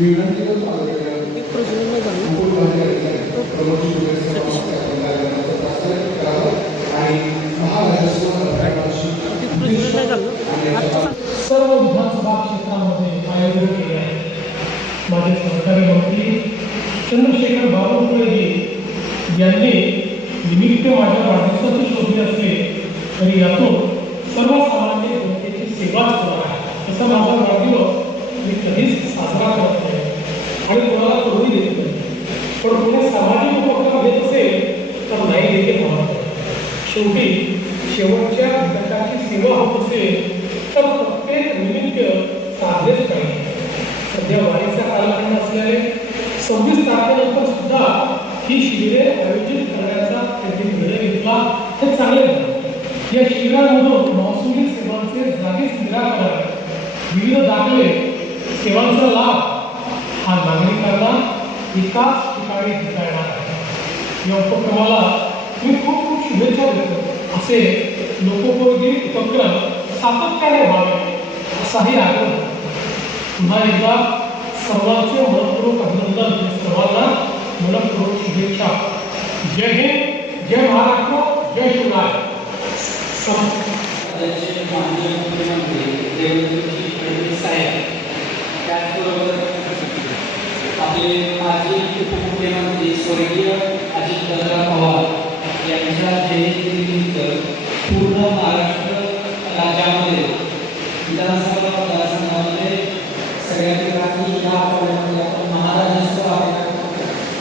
विनंती करतो अंकुल प्रमोद आणि महाराष्ट्र सर्व विधानसभा क्षेत्रामध्ये आयोजन केले आहे। माझे सहकारी मंत्री चंद्रशेखर बावनकुळे यांनी निमित्त माझ्या वाढदिवसाची शोधले असले तरी यातून सर्वसामान्य जनतेची सेवाच होणार आहे। तसा माझा वाढदिवस मी कधीच साजरा करत नाही आणि कोणाला करूही देत नाही, पण कोणी सामाजिक उपक्रम घेत असेल तर नाही देखील म्हणत। शेवटी शेवटच्या घटकाची सेवा होत असेल तर प्रत्येक निमित्त साधलेच पाहिजे। सध्या वारीचा कालखंड असल्याने 26 तारखेनंतर सुद्धा ही शिबिरे आयोजित करण्याचा त्यांनी निर्णय घेतला, हे चांगले आहे। या शिबिरांमधून महसुली सेवांचे जागीच निराकरण, विविध दाखले, सेवांचा लाभ हा नागरिकांना एकाच ठिकाणी घेता येणार आहे। या उपक्रमाला मी खूप खूप शुभेच्छा देतो। असे लोकोपयोगी उपक्रम सातत्याने व्हावे असाही आग्रह। पुन्हा एकदा सर्वांचे मनपूर्वक अभिनंदन, सर्वांना मनपूर्वक शुभेच्छा। जय हिंद, जय महाराष्ट्र, जय शिवराय। आपले माजी उपमुख्यमंत्री स्वर्गीय अजितदादा पवार यांच्या जयंतीनिमित्त पूर्ण महाराष्ट्र राज्यामध्ये विधानसभा मतदारसंघामध्ये सगळ्या ठिकाणी या आठवड्यामध्ये आपण महाराष्ट्र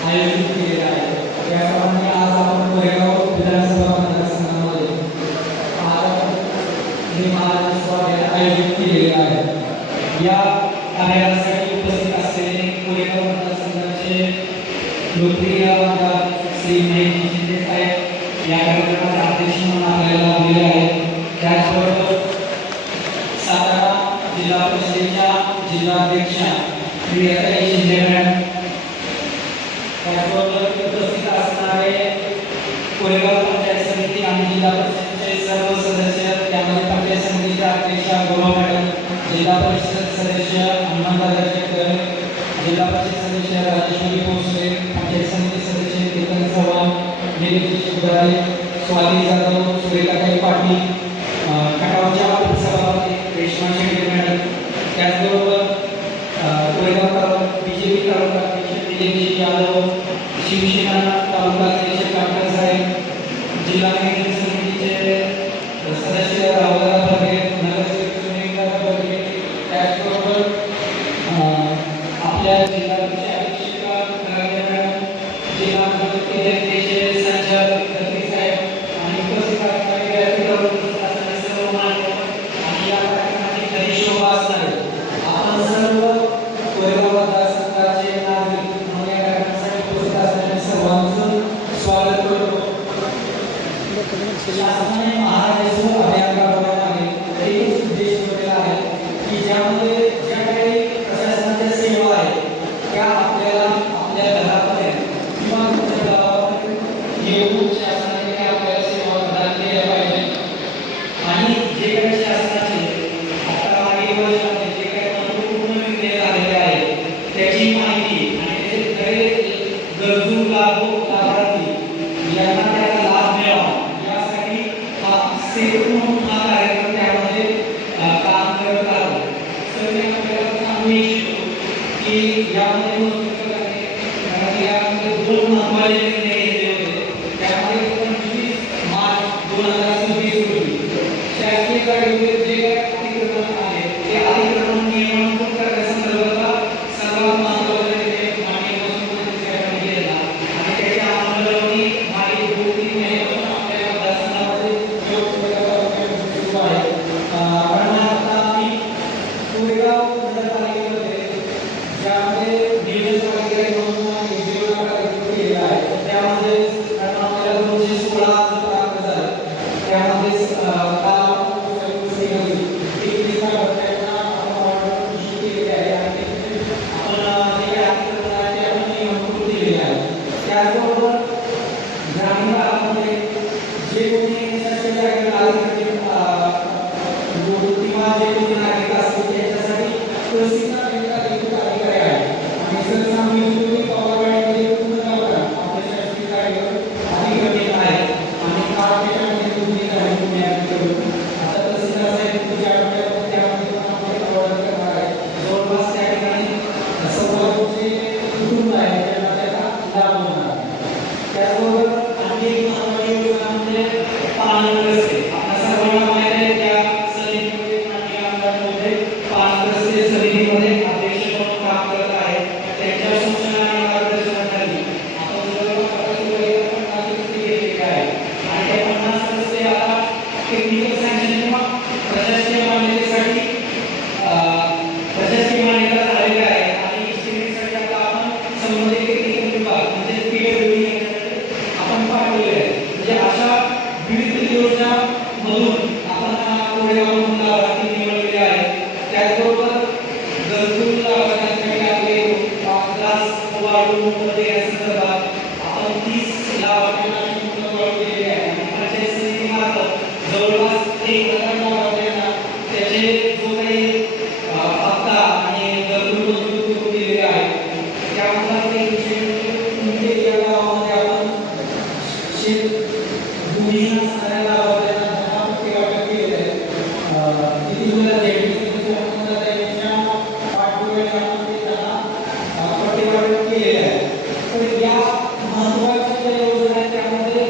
आयोजित केलेला आहे। त्याप्रमाणे आज आपण कोरेगाव विधानसभा मतदारसंघामध्ये महाराष्ट्र आयोजित केलेले आहे। या कार्यासाठी उपस्थित असलेले कोरेगाव मतदारसंघाचे लोकप्रिय आमदार श्री महेश शिंदे साहेब या कार्यक्रमाचे अध्यक्ष म्हणून आपल्याला लाभलेले आहेत। त्याचबरोबर सातारा जिल्हा परिषदेच्या जिल्हाध्यक्षा प्रियताई शिंदे मॅडम, त्याचबरोबर उपस्थित असणारे कोरेगाव पंचायत समिती आणि जिल्हा परिषदेचे सर्व सदस्य, त्यामध्ये पंचायत समितीच्या अध्यक्षा गोवा मॅडम, जिल्हा परिषद सदस्य हनुमानदादा जगकर, जिल्हा परिषद सदस्य राजेश्वरी भोसले, पंचायत समिती सदस्य केतन चव्हाण, निलेश शिवराय, स्वाती जाधव, सुरेखाताई पाटील, खटावच्या उपसभापती रेश्मा शेंडे मॅडम, त्याचबरोबर कोरेगाव तालुका बीजेपी तालुका अध्यक्ष दिलीप यादव, शिवसेना तालुका अध्यक्ष काका साहेब, जिल्हा केंद्र समितीचे सदस्य रावदादा बर्गे, नगरसेवक सुनीलदादा बर्गे, त्याचबरोबर आपल्या जिल्ह्याचे अध्यक्षिका मॅडम, जिल्हा अध्यक्ष संचालक दत्ती साहेब आणि उपस्थित असणारे सर्व मान्यवर आणि या कार्यक्रमाची खरी शोभा असणारे आपण सर्व कोरेगाव मतदारसंघाचे नागरिक म्हणून या कार्यक्रमासाठी उपस्थित असणारे सर्वांचं स्वागत करतो। शासनाने महाराष्ट्र अभियान राबवण्यामागे एकच उद्देश ठेवलेला आहे की ज्यामध्ये ज्या काही प्रशासनाच्या सेवा आहेत त्या आपल्याला आपल्या घरापर्यंत किंवा तुमच्या गावापर्यंत येऊन शासनाने त्या आपल्याला सेवा प्रदान केल्या पाहिजे। आणि जे काही शासनाचे आता मागील वर्षामध्ये जे काही महत्त्वपूर्ण निर्णय झालेले आहेत त्याची माहिती आणि त्याचे खरे गरजू लाभार्थी यांना त्याचा लाभ मिळावा यासाठी हा सेतू म्हणून हा कार्यक्रम त्यामध्ये काम करत आहे। तर मी आपल्याला सांगू इच्छितो की यामध्ये यामध्ये 2 महत्त्वाचे निर्णय घेतले होते। त्यामध्ये 25 मार्च 2026 रोजी शासकीय गाडीवर जे काही अतिक्रमण आहे ते अतिक्रमण नियमन करण्यासंदर्भातला सर्वात महत्त्वाचा निर्णय माननीय मुख्यमंत्री साहेबांनी घेतला आणि त्याची अंमलबजावणी मागील 2-3 महिन्यापासून आपल्या मतदारसंघामध्ये योग्य प्रकारे सुरू आहे। पण आता आम्ही कोरेगाव नगरपालिकेमध्ये ज्यामध्ये एक प्रकरण राबवले ना त्याचे जो काही पत्ता आणि दररोज केलेले आहे त्यामधला एक विषय म्हणजे या गावामध्ये आपण भूमिहीन असणाऱ्या गावाला 10% वाटप केलेलं आहे. किती मुलं पाठपुराव्याच्या मध्ये त्यांना पट्टी वाटप केलेलं आहे. तर या महत्त्वाच्या ज्या योजना आहेत त्यामध्ये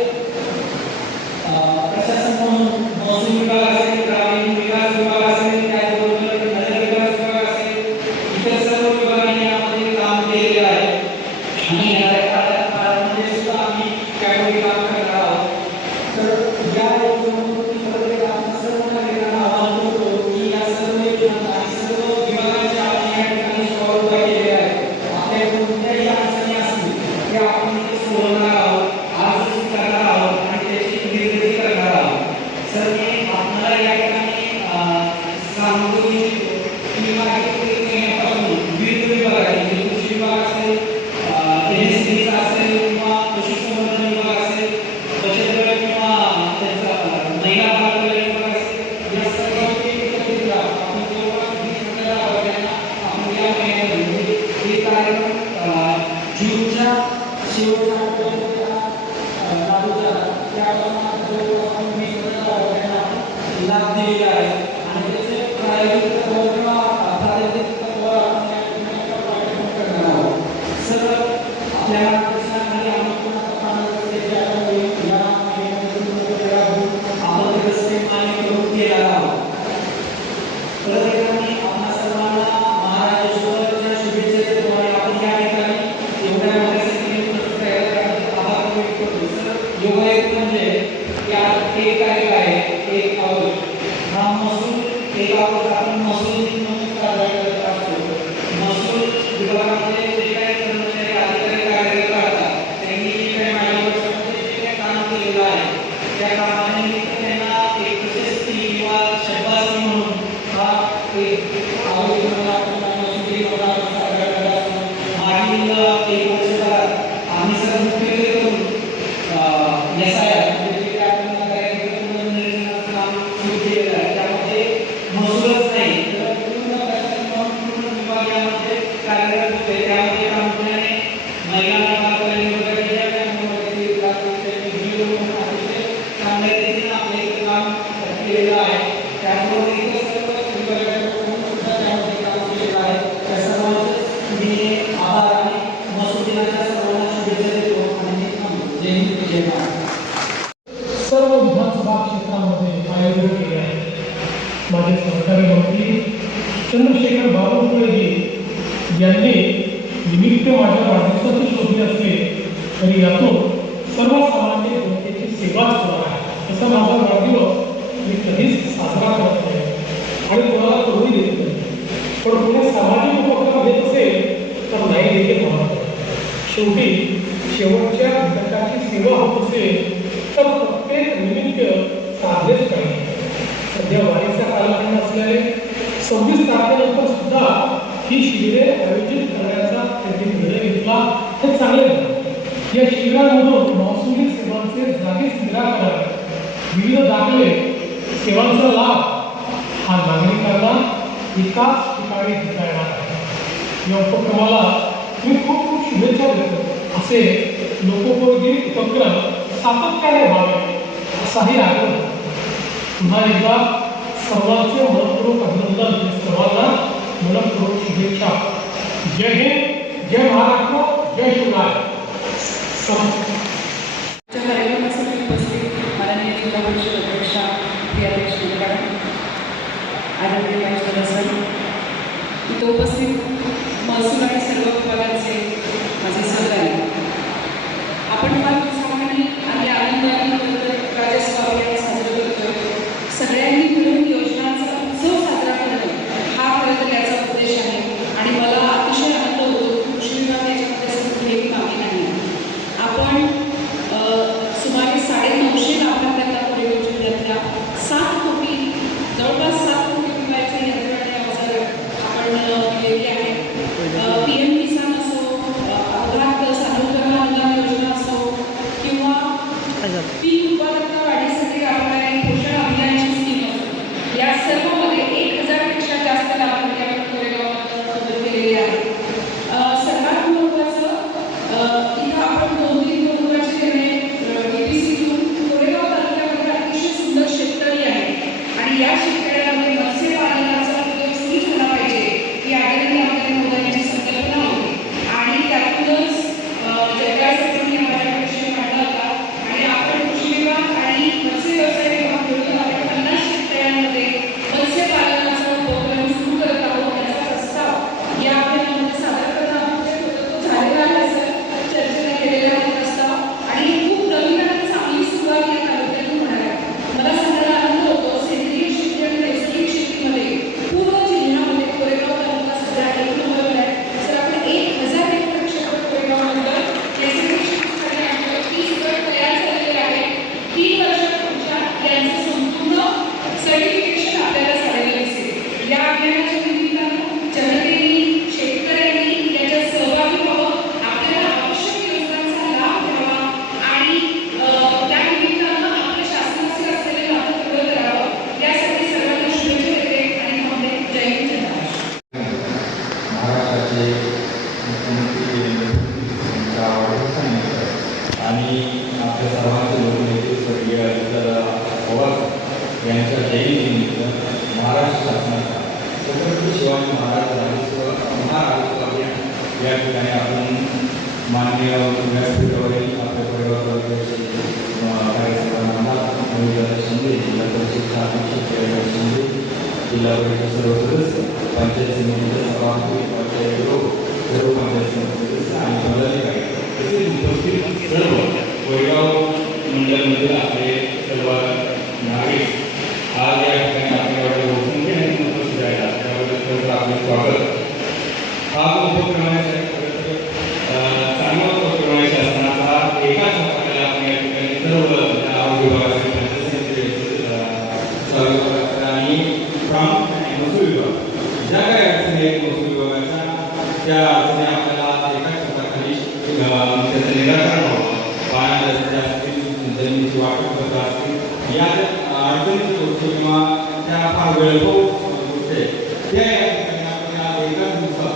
प्रशासन म्हणून महसूल विभाग असेल, ग्रामीण विकास विभाग असेल, त्याचबरोबर नगर विकास विभाग असेल, इतर सर्व विभागांनी यामध्ये काम केलेले आहे आणि येणाऱ्या काळामध्ये सुद्धा आम्ही त्यामध्ये काम करणार आहोत. तर या योजनेमध्ये प्रत्येक सर्व नागरिकांना आवाहन करतो की या सर्व योजना आणि सर्व विभागांच्या आपण या ठिकाणी फॉलो केलेले आहेत. आपल्या कोणत्याही अडचणी असतील त्या आपण इथे सोडवणार आहोत, आज करणार आहोत आणि त्याची निर्मिती करणार आहोत. सर मी आपल्याला या ठिकाणी सांगतो की माहिती घेण्यापासून विविध विभाग आहेत, कृषी विभाग असेल, NSC असेल किंवा पशुसंवर्धन विभाग असेल, बचत गट किंवा त्याचा महिला बाल कल्याण विभाग असेल, या सर्वांची एकत्रित आपण जवळपास 20,000 लाभार्थ्यांना आपण या महिन्यामध्ये हे कार्यक्रम जूनच्या शेवटच्या आठवड्यामध्ये लागू झाला. त्यापासून जवळपास आपण 20,000 लाभार्थ्यांना लाभ दिलेला आहे आणि त्याचे प्रायोगिक तत्त्वावर किंवा प्रायोगिक तत्त्वावर आपण या ठिकाणी कार्यक्रम करणार आहोत. सर आपल्या मार्गदर्शनाखाली आम्ही पुन्हा रस्त्याची आपण या महिन्यामध्ये आपण रस्ते मान्य करून केला आहोत. प्रत्येकाने आपल्या सर्वांना महाराष्ट्राच्या शुभेच्छा देतो. आपण या ठिकाणी एवढ्या मोठ्या संख्येने तयार करण्याचा आभार व्यक्त करतो. सर योगायोग म्हणजे या एक तारीख आहे 1 ऑगस्ट. हा महसूल 1 ऑगस्ट आपण महसूल दिन म्हणून साजरा करत असतो. महसूल विभागामध्ये जे काही कर्मचारी अधिकारी कार्यरत असतात त्यांनी जे काही मागील वर्षामध्ये जे काही काम केलेलं आहे त्या कामानिमित्त त्यांना एक प्रशस्ती किंवा शाबासकी म्हणून हा एक आयोजन म्हणून आपण महसूल दिन म्हणून आपण साजरा करत असतो. मागील 1 वर्षभरात आम्ही सर्व मुख्य करून SIR म्हणजे जे आपण नियोजनाचं काम सुरू केलेलं आहे त्यामध्ये महसूलच नाही तर पूर्ण प्रशासन पूर्ण विभाग यामध्ये कार्यरत होते. त्यामध्ये प्रामुख्याने महिला बाल कल्याण विभागाच्या ज्या काही चांगल्या रीतीने आपले इथे काम केलेलं आहे. त्याचबरोबर इतर सर्व विभागाच्या लोकांनी सुद्धा त्यामध्ये काम केलेलं आहे. त्या सर्वांचे मी आभार आणि महसूल दिनाच्या सर्वांना शुभेच्छा देतो आणि मी थांबतो. जय हिंद जय महाराष्ट्र. सर्व विधानसभा क्षेत्रामध्ये आयोजन केले आहे. माझे सहकारी मंत्री चंद्रशेखर बावनकुळेजी यांनी निमित्त माझ्या वाढदिवसाचे शोधले असले तरी यातून सर्वसामान्य जनतेची सेवाच होणार आहे. तसा माझा वाढदिवस मी कधीच साजरा करत नाही आणि कोणाला करूही देत नाही. पण कोणी सामाजिक उपक्रम घेत असेल तर नाही देखील होणार. शेवटी शेवटच्या घटकाची सेवा होत असेल तर प्रत्येक निमित्त साधलेच पाहिजे. सध्या वारीचा कालखंड असल्याने 26 तारखेनंतर सुद्धा ही शिबिरे आयोजित करण्याचा त्यांनी निर्णय घेतला हे चांगले झाले. या शिबिरांमधून महसुली सेवांचे जागीच निराकरण, विविध दाखले, सेवांचा लाभ हा नागरिकांना एकाच ठिकाणी घेता येणार आहे. या उपक्रमाला मी खूप खूप शुभेच्छा देतो. असे लोकोपयोगी उपक्रम सातत्याने व्हावे असाही आग्रह. पुन्हा एकदा सर्वांचे मनपूर्वक अभिनंदन, सर्वांना मनपूर्वक शुभेच्छा. जय हिंद, जय महाराष्ट्र, जय शिवराय. कार्यक्रमासाठी उपस्थित माननीय जिल्हा परिषद अध्यक्षा प्रियादेश मॅडम, आदरणीय माहिती सर, इथं उपस्थित महसूल आणि सर्व विभागाचे माझे सहकारी, आपण फार उत्साहाने आणि आनंदाने राज्योत्सव अभियान साजरे करतो. सगळ्यांनी मिळून योजनांचा उत्सव साजरा करणं हा खरं तर याचा उद्देश आहे आणि मला अतिशय आनंद होतो. कृषी विभाग याच्यामध्ये कुठेही मागे नाही. आपण सुमारे 950 लाभार्थ्यांना पुढे योजनेतल्या 7 कोटी, जवळपास 7 कोटी रुपयाची यंत्रणा अवजार आपण दिलेली आहे. PM किसान असो, अपघात सानुग्रह अनुदान योजना असो किंवा पीक उत्पादकता वाढीसाठी राबवणारी पोषण अभियानाची स्कीम आणि या शेतकऱ्यांमध्ये मत्स्यपालनाचा उद्योग सुरू झाला पाहिजे ही आदरणीय आपल्या महोदयांची संकल्पना होती आणि त्यातूनच जगासाठी आम्हाला विषय काढला होता आणि आपण कृषी विभाग आणि मत्स्य व्यवसाय विभाग मिळून आपण 50 शेतकऱ्यांमध्ये मत्स्यपालनाचा उपक्रम सुरू करत आहोत याचा प्रस्ताव या अभियानामध्ये सादर करणं अपेक्षित होतं. तो झालेला आहे असं चर्चेला केलेला आहे प्रस्ताव आणि खूप नवीन आणि चांगली सुरुवात या तालुक्यातून होणार आहे. मला सांगायला आनंद होतो सेंद्रिय शेती आणि नैसर्गिक शेतीमध्ये पूर्ण जिल्ह्यामध्ये कोरेगाव तालुका सध्या 1 नंबरवर आहे. जर आपण 1000 हेक्टर क्षेत्र कोरेगावनंतर नैसर्गिक शेतीसाठी आपल्याला 30 गट तयार झालेले आहेत. 3 वर्षात तुमच्या यांचं संपूर्ण सर्टिफिकेशन आपल्याला झालेलं दिसेल. या अभियानाच्या निमित्तानं जनतेने शेतकऱ्यांनी याच्यात सहभागी व्हावं, आपल्याला आवश्यक योजनांचा लाभ घ्यावा आणि त्या निमित्तानं आपल्या शासनाचे असलेले नातं पुढं करावं यासाठी सर्वांना शुभेच्छा देते आणि थांबते. जय हिंद जय महाराष्ट्र. महाराष्ट्राचे मुख्यमंत्री देवेंद्र फडणवीस यांच्या वाढदिवसानिमित्त आणि आपल्या सर्वांचे लोकनेते स्वर्गीय अजितदादा पवार यांच्या जयंतीनिमित्त महाराष्ट्र शासनाचा छत्रपती शिवाजी महाराज महाराष्ट्र अभियान या ठिकाणी आपण माननीय व्यासपीठावरील आपल्या परिवाराचे कार्यक्रमांना शिंदे जिल्हा परिषद अध्यक्ष शिंदे जिल्हा परिषद सर्व सदस्य पंचायत समितीचे सभापती पंचायत सर्व पंचायत समिती सदस्य आणि पदाधिकारी तसेच उपस्थित सर्व कोरेगाव मंडळामधील आपले सर्व नागरिक आज या ठिकाणी आपल्याकडे संख्येने उपस्थित आहेत त्याबद्दल आपले स्वागत. हा उपक्रम चांगला उपक्रम आहे शासनाचा. एकाच आपल्याला आपण या ठिकाणी सर्व आरोग्य विभागाचे पंचायत समिती आणि प्रामुख्याने महसूल विभाग ज्या काही अडचणी आहेत महसूल विभागाच्या त्या अडचणी आपल्याला एकाच छताखाली त्याचं निराकरण व्हावं. पाण्याच्या रस्ते असतील, जमिनीची वाटप करता असतील, या अडचणीची गोष्ट किंवा त्या फार वेळभोग गोष्टी त्या या ठिकाणी आपल्याला एकाच दिवसात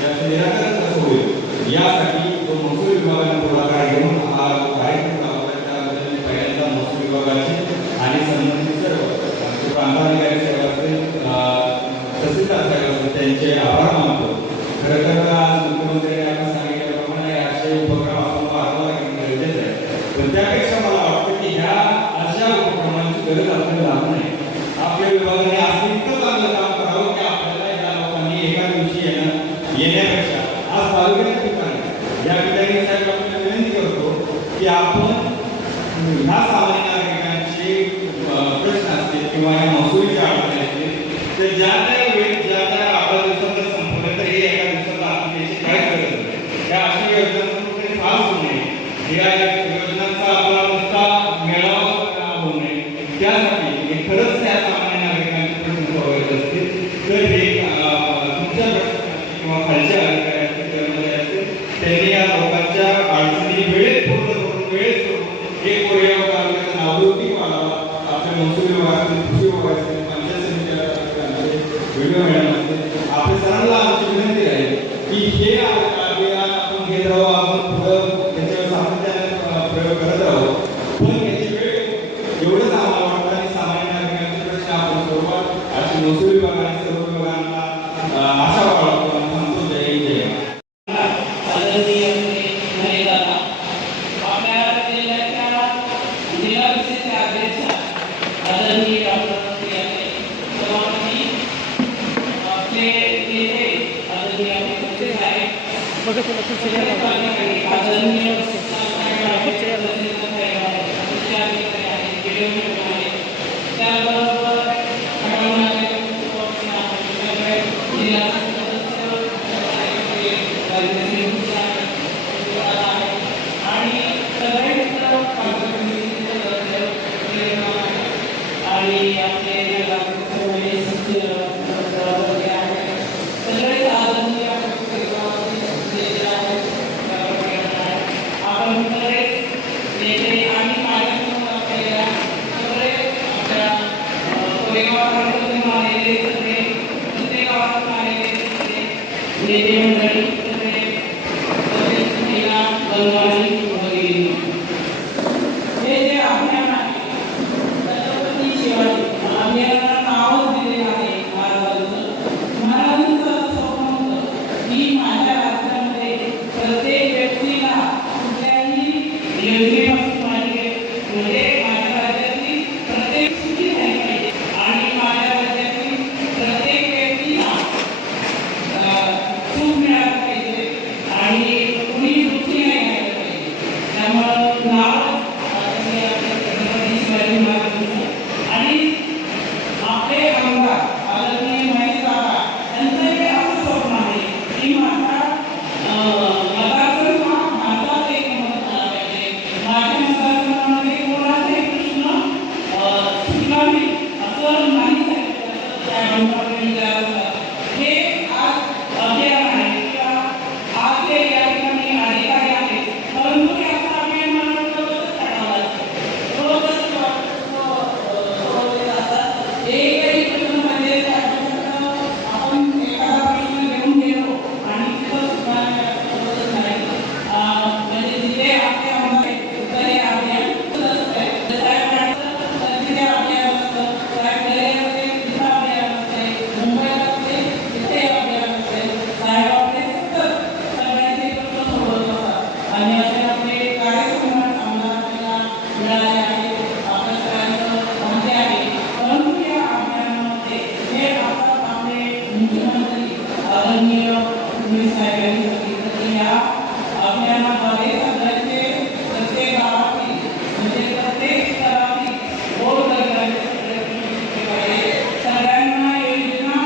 त्याचं निराकरण कसं होईल यासाठी तो महसूल विभागाने पुढाकार घेऊन हा कार्यक्रम राबवला. त्याबद्दल पहिल्यांदा महसूल विभागाचे आणि संबंधित सर्व प्रांताधिकारी साहेब असतील, तहसीलदार साहेब असतील त्यांचे आभार मानतो. खरं तर आज मुख्यमंत्र्यांनी आपण सांगितल्याप्रमाणे असे उपक्रम आपण वाढवा गरजेचं आहे. पण त्यापेक्षा मला वाटतं की ह्या अशा उपक्रमांची गरज आपल्याला लागू नाही. आपल्या विभागाने असं इतकं चांगलं काम करावं की आपल्याला या लोकांनी एका दिवशी येण्यापेक्षा आज तालुक्याच्या ठिकाणी या ठिकाणी साहेब आपल्याला विनंती करतो की आपण ह्या सामान्य नागरिकांचे प्रश्न असतील किंवा या महसुलीच्या अडचणी असतील तर ज्या त्या 18 दिवसात संपवले तर हे एका दिवसात आपण त्याची काय गरज नाही. त्या अशा योजनांचा कुठे फार होऊ नये, या योजनांचा आपला नुसता मेळावा होऊ नये. त्यासाठी खरंच त्या सामान्य नागरिकांचे प्रश्न सोडवायचे असतील तर हे तुमच्या प्रश्न किंवा खालच्या अधिकारी असतील कर्मचारी असतील त्यांनी या लोकांच्या अडचणी वेळेत पूर्ण करून वेळेत करून एक कोरेगाव तालुक्याचा नावलौकिक वाढावा. आपल्या महसूल विभागातील कृषी विभागातील पंचायत समिती व्हिडिओ मॅडम असतील आपल्या सर्वांना आमची विनंती आहे की हे अभियान आपण घेत राहू, आपण पुढं त्याच्यावर सातत्याने प्रयोग करत राहू. पण याची वेळ एवढंच आम्हाला वाटतं आणि सामान्य नागरिकांचे प्रश्न आपण सोडवा अशी महसूल विभागाने सर्व विभागांना आशा बाळगतो आणि सांगतो. जय हिंद जय महाराष्ट्र. आदरणीय महिलांना आपल्या जिल्ह्याच्या जिल्हा परिषदेचे अध्यक्ष आदरणीय डॉक्टर सभापती आपले नेते आदरणीय मुख्य साहेब आदरणीय त्याबरोबर जिल्हा आणि सगळे आणि आपले सगळे आदरणीय आपण सगळे नेते आणि कार्यक्रम आपल्याला सगळे आपल्या कोरेगाव तालुक्यातून आलेले सगळे दुसरे गावातून आलेले नेते मंडळी सगळे महिला बंगाली वगैरे हे जे अभियान आहे छत्रपती शिवाजी अभियानाला असं नाही सांगितलं त्या गृहमंत्र्यांनी हे आज अभियान आहे किंवा आज हे या ठिकाणी अधिकारी आहेत, परंतु हे असं अभियान मला रोजच काढावं लागतं, रोजच सोडवले जातात. एकही प्रश्न म्हणजे आपण एखादा प्रश्न घेऊन गेलो आणि तिथं सुधारणा होतच नाही. म्हणजे जिथे आपले आमदार आहेत तिथं हे अभियान असतं. साहेब वाटतं तर तिथे अभियान असतं, साहेब घरी असते तिथं अभियान असते, मुंबईला असते तिथे अभियान असते. साहेब आपले सतत सगळ्यांचे प्रश्न सोडवत असतात आणि असे आपले कार्यसम्राट आमदार आपल्याला मिळाले आहेत. आपल्या सगळ्यांचं भाग्य आहे. परंतु या अभियानामध्ये हे आता आपले मुख्यमंत्री आदरणीय फडणवीस साहेब यांनी सांगितलं की या अभियानाद्वारे सगळ्यांचे प्रत्येक गावातील म्हणजे प्रत्येक स्तरातील गोरगरिबांचे सगळे प्रश्न सुटले पाहिजे. सगळ्यांना योजना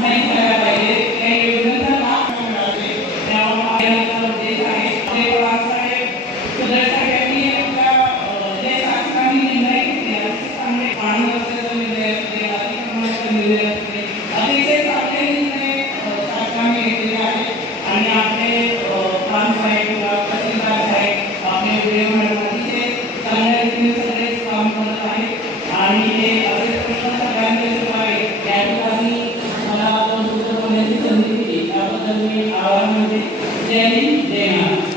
माहीत झाल्या पाहिजे, त्या योजनेचा लाभ मिळाला पाहिजे. त्यामुळे अभियानाचा उद्देश आहे. आपले पवारसाहेब सगळ्यांनी आपल्या जे शासनाने निर्णय घेतले असे चांगले पाणी व्यवस्थेचा निर्णय असते, अतिक्रमणाचा निर्णय असते, अतिशय चांगले निर्णय शासनाने घेतलेले आहेत आणि आपले प्रांतसाहेब किंवा तहसीलदार साहेब आपले व्हिडिओ मॅडम अतिशय चांगल्या रीतीने सगळे काम करत आहेत आणि हे असे प्रश्न सगळ्यांचे सुटावे या ठिकाणी मला दोन सूत्र बोलण्याची संधी दिली त्याबद्दल मी आभार मानते. जय हिंद, जय महाराष्ट्र.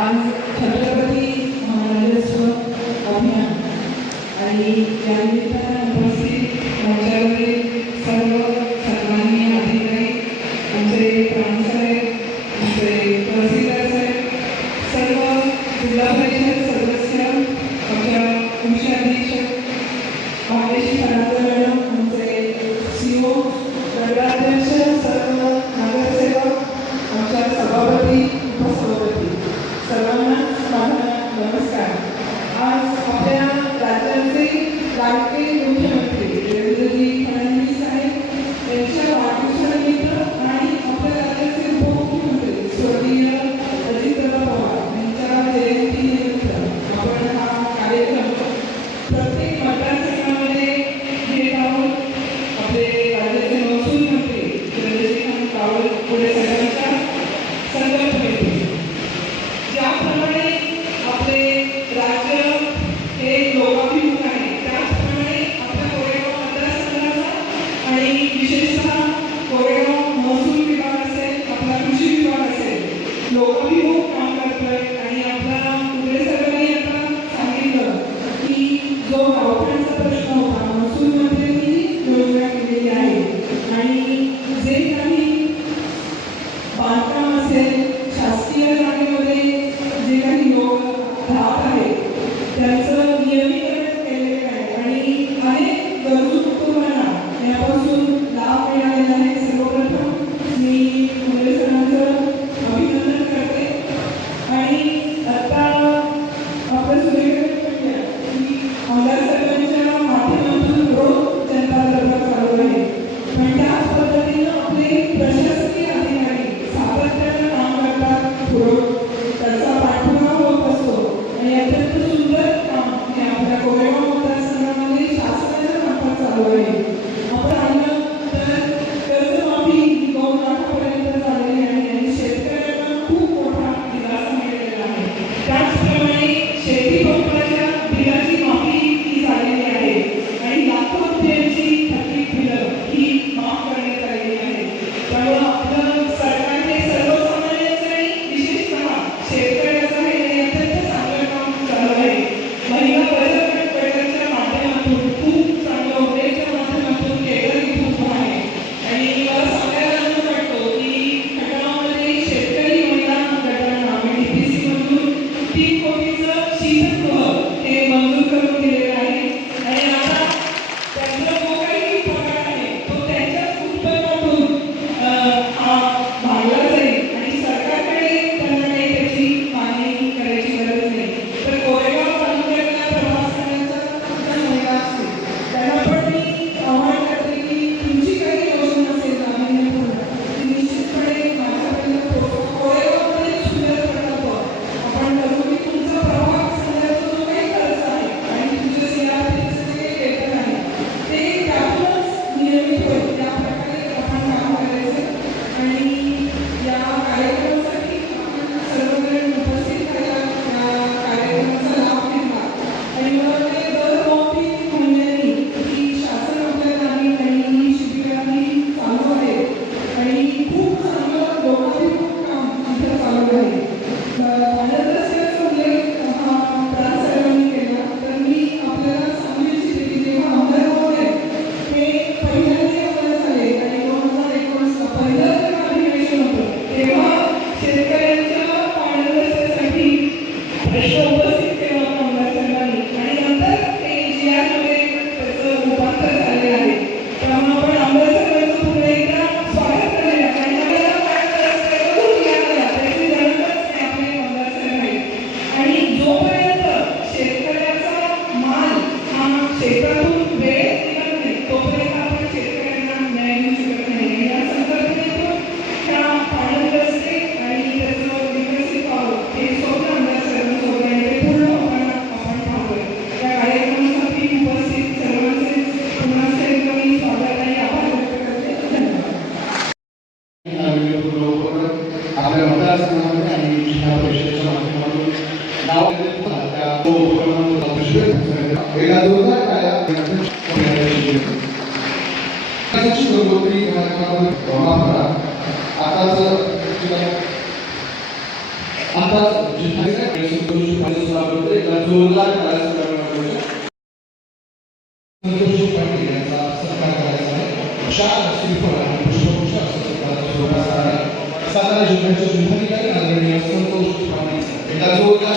आज छत्रपती महाराजस्व अभियान आणि या निमित्तानं उपस्थित मंचावरील सर्व सन्माननीय अधिकारी, आमचे प्रांतसाहेब, आमचे तहसीलदार साहेब, सर्व जिल्हा परिषद सदस्य, आमच्या कृषी भाग्यश्री फरांदे मॅडम, आमचे CO, नगराध्यक्ष, सर्व नगरसेवक, आमच्या सभापती, उपसभापती, सर्वांना माझा नमस्कार. आज आपल्या राज्याचे लाडके मुख्यमंत्री देवेंद्रजी फडणवीस प्रश्न उपस्थित केला होता आमदार साहेबांनी आणि नंतर ते GR मध्ये त्याचं रूपांतर झाले आहे. त्यामुळे आपण आमदार साहेबांचं पुन्हा एकदा स्वागत करूया. आणि आपल्याला काय करायचं आहे तो यायला त्याची गरजच नाही, आपले आमदार साहेब आहेत. आणि जोपर्यंत शेतकऱ्याचा माल हा शेतातून वेळेत निघत नाही तोपर्यंत आपण शेतकऱ्यांना न्याय देऊ शकत नाही. आणि या संकल्पनेतून ह्या पाणी रस्ते आणि त्याचं विकसित व्हावं हे स्वप्न आमदार साहेबांसोबत आहे, ते पूर्ण होताना आपण पाहतोय. या कार्यक्रमासाठी उपस्थित सर्वांचे पुन्हा एकदा मी स्वागत आणि आभार व्यक्त करते. धन्यवाद. आपल्या मतदारसंघामध्ये आणि जिल्हा परिषदेच्या माध्यमातून नाव त्या एका जोरदार सातारा जिल्ह्याचे जिल्हाधिकारी आदरणीय संतोष पाटील एका जोरदार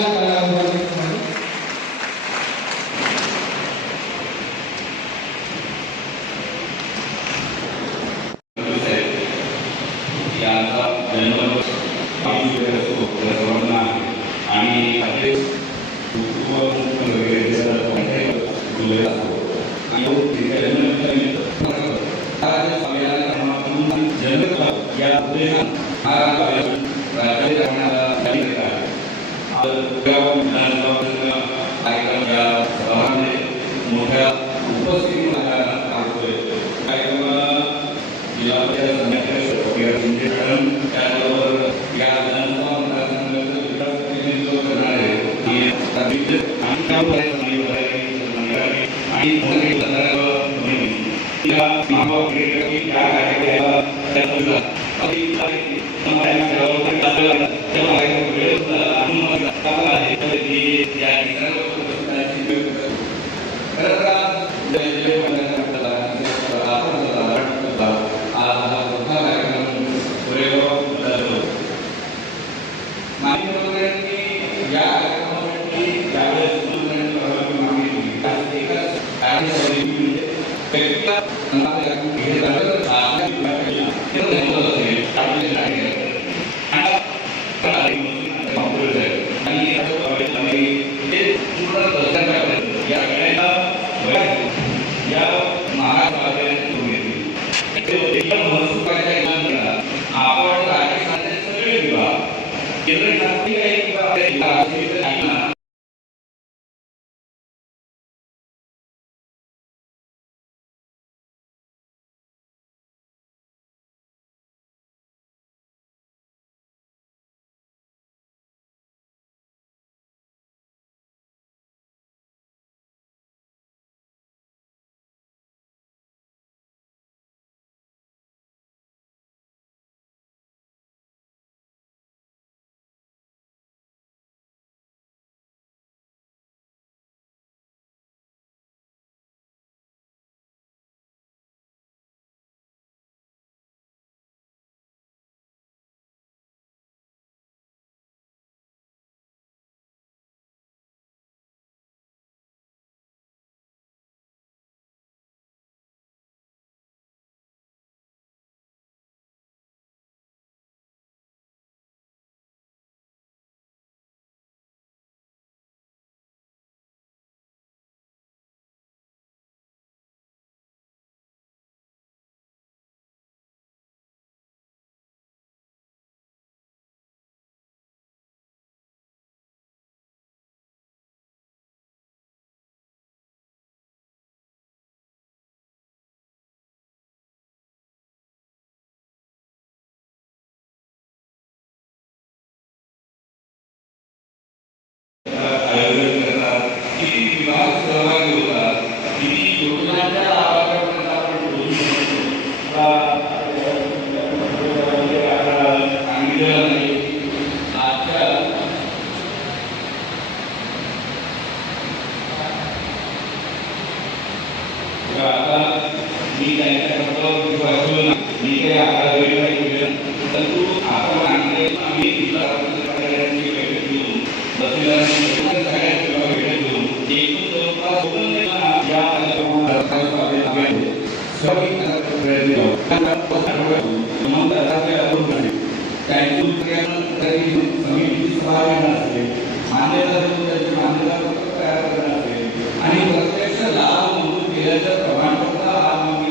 आणि प्रत्यक्ष लाभ मंजूर केल्याचं प्रमाणपत्र आज आम्ही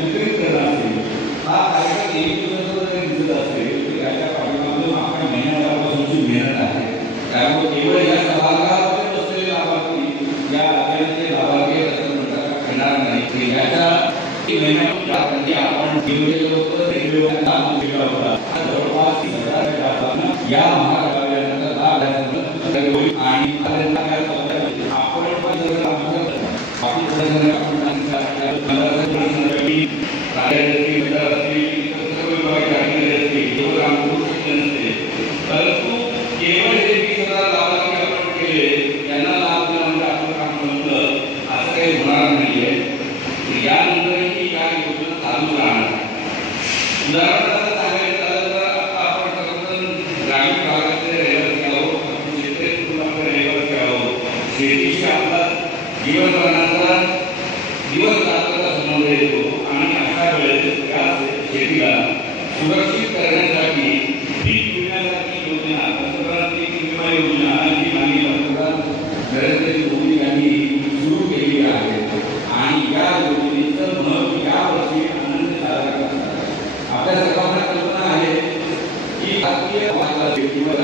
वितरित करणार असेल. हा कार्यक्रम एक दिवसाचा दिसत असेल याच्या पाठीमागून आपल्या महिन्याभरापासूनची मेहनत आहे. त्यामुळे केवळ या सभागृहामध्ये बसलेले लाभार्थी या अभियानाचे लाभार्थी असं म्हणता येणार नाही. याच्या महिन्यामध्ये आपण दिलेलं होतं रेल्वेला लाभ दिला होता. जवळपास 30,000 या महाकाव्याचा लाभ आणि आपण परंतु केवळ हे 20,000 लाभार्थी आपण केले त्यांना लाभ दिला म्हणजे आपलं काम संपलं असं काही होणार नाहीये. यानंतरही या योजना चालू राहणार. उदाहरणार्थ सांगायचं झालं तर आता आपण सर्वजण ग्रामीण भागातले रहिवासी आहोत, आपण शेतकरी कुटुंबातले रहिवासी आहोत. शेतीशी आपला जीवनभराचा दिवस रात्रीचा संबंध येतो आणि अशा वेळेस या शेतीला सुरक्षित करण्यासाठी पीक विम्यासारखी योजना, पंतप्रधान पीक विमा योजना ही माननीय पंतप्रधान नरेंद्र मोदी यांनी सुरू केली आहे. आणि या योजनेचं महत्त्व यावर्षी आनंद साजरा करतात. आपल्या सर्वांना कल्पना आहे की भारतीय किंवा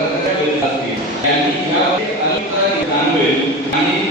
त्यांनी यावेळी अनेक जाणवेल आणि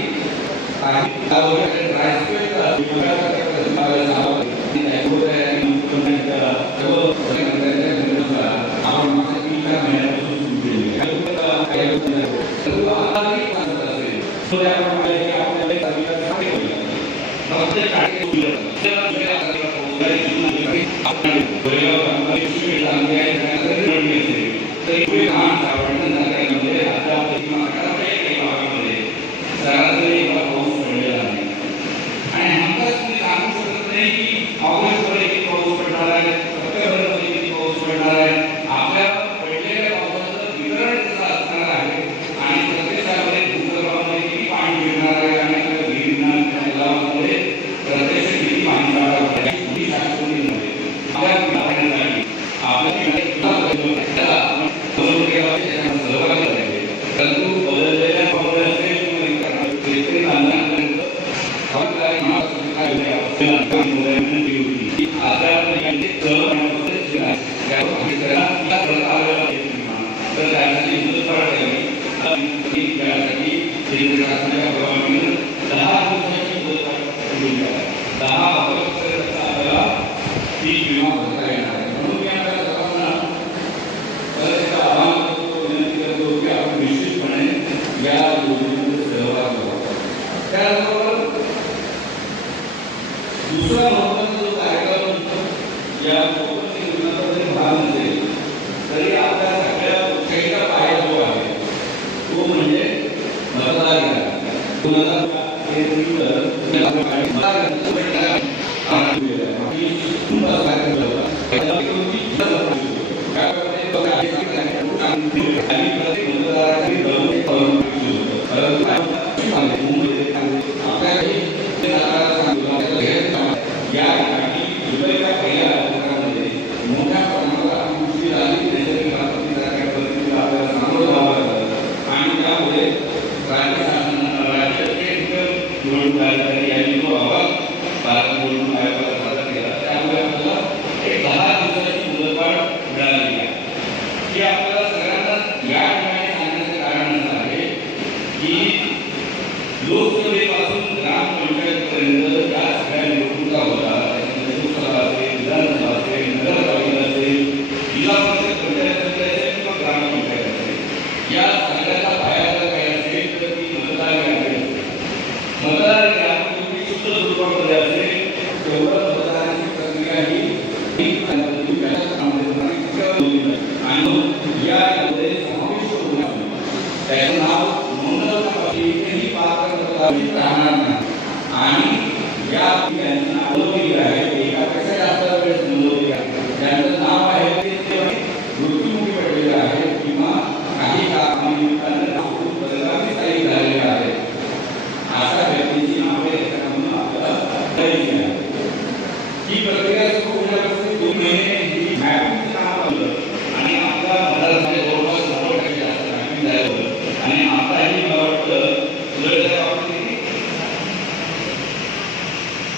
मृत्युमुखी पडलेला आहे किंवा काही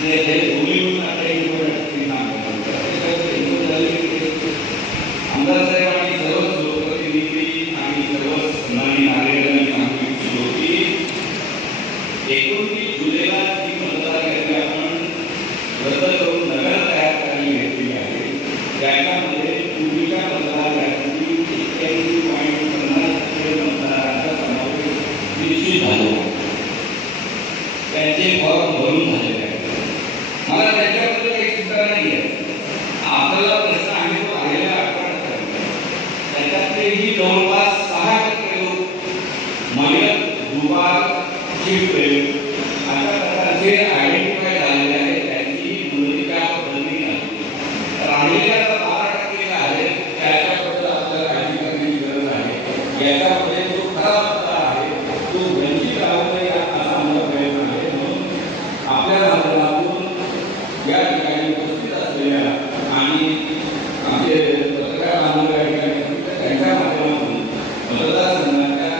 ते दोन्ही मिळून आता एक आमदार साहेब आणि सर्वच लोकप्रतिनिधी आणि सर्व सन्मानी नागरिकांनी सांगू इच्छितो की 29 जुलैला जी मतदार यादी आपण रद्द करून नव्यानं तयार करायला घेतलेली आहे त्याच्यामध्ये पूर्वीच्या मतदार यादीतील 81.50% मतदारांचा समावेश निश्चित झाला त्यांचे फॉर्म भरून झालेले आहेत. मला त्याच्याबद्दल काही चिंता नाही आहे. आपल्याला प्रश्न आहे तो राहिलेला 18% त्याच्यातलेही जवळपास 6% लोक मयत दुबार शिफ्ट अशा प्रकारचे आयडेंटिफाय झालेले आहेत त्यांची नोंदणीच्या पद्धतीने राहिलेल्या 12% आहे त्याच्याबद्दल आपल्याला काळजी करण्याची गरज आहे. याच्यामध्ये जो खरा मतदार आहे तो वंचित राहू नये असा आमचा प्रयत्न आहे. म्हणून आपल्या माध्यमातून या ठिकाणी उपस्थित असलेल्या आणि आमचे पत्रकार बांधव या ठिकाणी त्यांच्या माध्यमातून मतदारसंघाच्या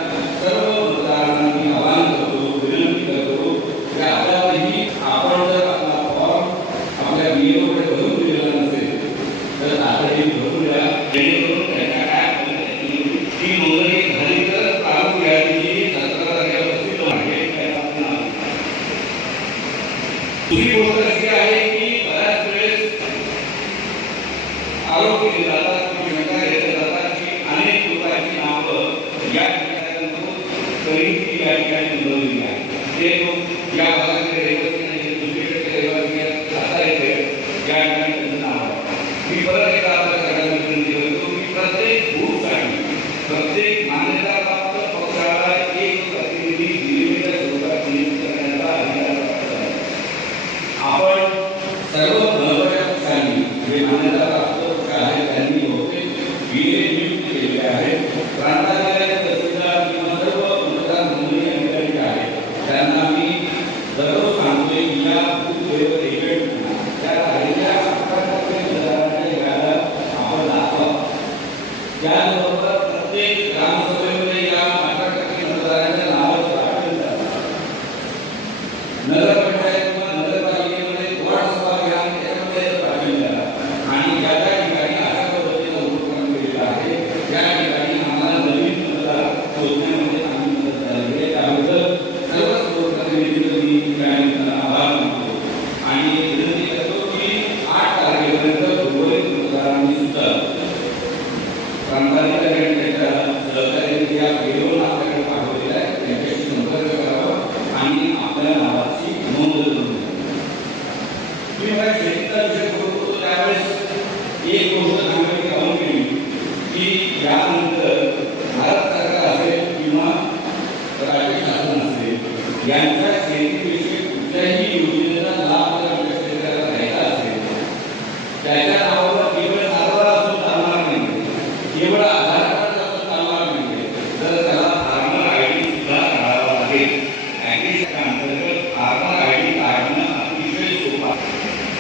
सर्व मतदारांना मी आवाहन करतो विनंती करतो की आपल्यालाही आपण जर आपला फॉर्म आपल्या बीएलओकडे भरून दिलेला नसेल तर आताही भरून द्या जेणेकरून त्यांच्या काय ती नोंदणी झाली तर प्रामुख यादीची 17 तारखेला आहे. दुसरी गोष्ट अशी आहे की बऱ्याच वेळेस आरोप केले जातात किंवा शंका घेतल्या जातात की अनेक लोकांची नावं या ठिकाणी तरीही या ठिकाणी नोंदवलेली आहे. ते लोक या भागातले रहिवासी नाही दुसरीकडचे रहिवासी आहेत आता येते या ठिकाणी त्यांचं नाव आहे. मी परत एकदा आपल्या सगळ्यांना विनंती करतो की प्रत्येक बूथसाठी प्रत्येक मान्यताप्राप्त पक्षाला एक प्रतिनिधी दिलेल्या स्वरूपात नियुक्त करण्याचा अधिकार आहे. आपण सर्व महत्त्वाच्या पक्षांनी जे मान्यताप्राप्त पक्ष आहेत त्यांनी बहुतेक बीए नियुक्त केलेले आहेत. प्रांताधिकारी तहसीलदार किंवा सर्व मतदार नोंदणी अधिकारी आहेत त्यांना मी दररोज सांगतोय की या बूथ लेवल एजंट त्या राहिलेल्या 18% मतदारांच्या याद्या आपण दाखवा. त्याचबरोबर प्रत्येक ग्रामसभेमध्ये या 18% मतदारांच्या नावाची आठवण करा. नगरपंचायत किंवा नगरपालिकेमध्ये वार्ड सभा घ्या त्यामध्ये पाठवून द्या आणि ज्या ज्या ठिकाणी अशा पद्धतीचा उपक्रम केलेला आहे त्या ठिकाणी आम्हाला नवीन मतदार शोधण्यामध्ये चांगली मदत झाली आहे. त्याबद्दल सर्वच लोकप्रतिनिधींचं मी त्यांना आभार मानतो आणि विनंती करतो की 8 तारखेपर्यंत उर्वरित मतदारांनी सुद्धा प्रांताधिकारी आणि त्याच्या सहकार्याने या व्हिडिओला आपल्याकडे पाठवलेला आहे त्यांच्याशी संपर्क करावा आणि आपल्या नावाची नोंद करून मी मला शेतीचा विषय बोलत होतो त्यावेळेस एक गोष्ट सांगायची राहून गेली की यानंतर भारत सरकार असेल किंवा राज्य शासन असेल यांच्या शेतीविषयी कुठल्याही योजनेचा लाभ जर आपल्या शेतकऱ्याला घ्यायचा असेल त्याच्या नावावर केवळ सातबारा असून चालणार नाही केवळ आधार कार्ड असं चालणार नाही तर त्याला फार्मर आयडी सुद्धा काढावा लागेल. ॲग्रीच्या अंतर्गत फार्मर आयडी काढणं अतिशय सोपं आहे.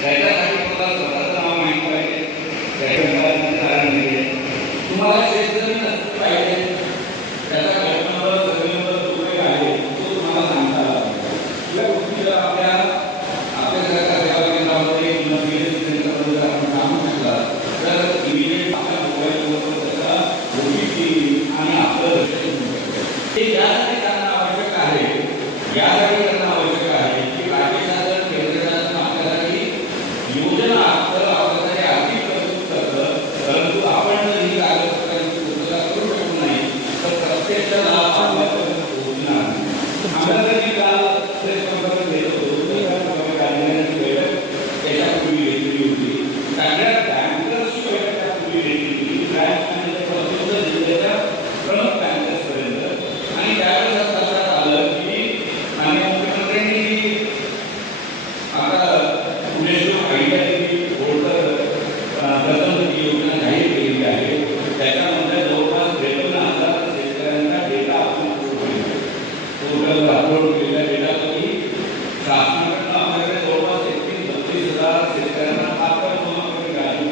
त्याच्यासाठी तुम्हाला स्वतःचं नाव माहिती पाहिजे त्याच्या कारण नाही तुम्हाला शेतजमीन असली पाहिजे त्याचा घटनावर जमिनीवर जो काही आहे तो तुम्हाला सांगता आला पाहिजे. या गोष्टी जर आपल्यासारख्या सेवा केंद्रामध्ये किंवा बीएससी सेंटरमध्ये जर आपण सांगू शकला तर इमिडिएट आपल्या मोबाईलवर त्याचा ओटीपी आणि आपलं हे यासाठी त्यांना आवश्यक आहे यासाठी त्यांना आवश्यक आहे की राज्य शासन केंद्र शासन आपल्यासाठी योजना तर आपल्यासाठी आर्थिक तरतूद करतं परंतु आपण जर ही कागदपत्रांची पूर्तता करू शकत नाही तर प्रत्यक्ष लाभ आपल्यापर्यंत पोहोचणार नाही. आम्हाला जर ही काल प्रेस कॉन्फरन्स घेत होतो गांधींची बैठक त्याच्यापूर्वी घेतलेली होती. सगळ्या बँकर्सची बैठक त्यापूर्वी घेतली होती. बँक मॅनेजर जिल्ह्याच्या प्रमुख बँकर्सपर्यंत आणि त्यावेळेस असं लक्षात आलं की माननीय मुख्यमंत्र्यांनी आता पुणे जो आयडिया होल्डर प्रथम योजना जाहीर केलेली आहे त्याच्यामध्ये जवळपास 53,000 शेतकऱ्यांचा डेटा आपण टोटल अपलोड केलेल्या डेटापैकी शासनाकडनं आपल्याकडे जवळपास 31-32,000 शेतकऱ्यांना पात्र म्हणून मिळाली.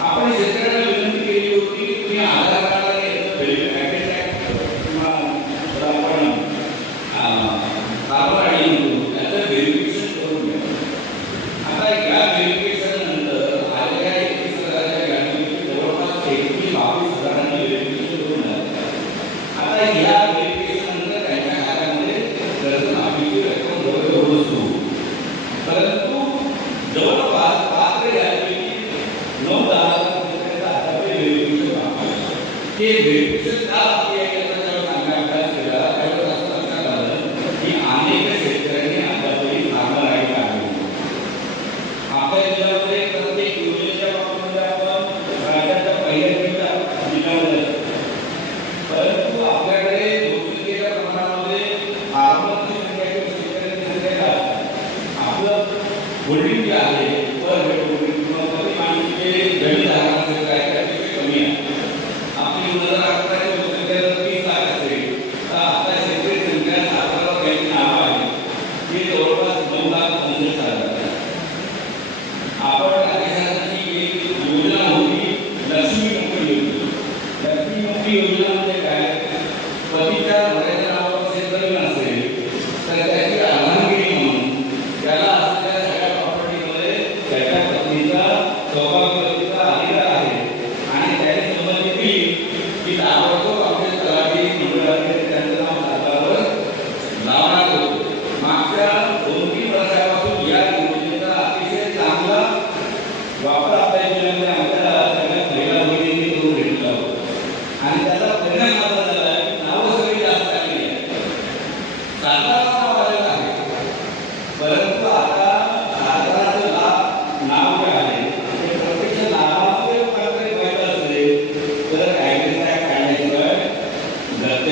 आपण शेतकऱ्यांना विनंती केली होती की तुम्ही आधार कार्डाने किंवा आपण फार्मर आयडी म्हणतो त्याचं व्हेरिफिकेशन करून घ्या.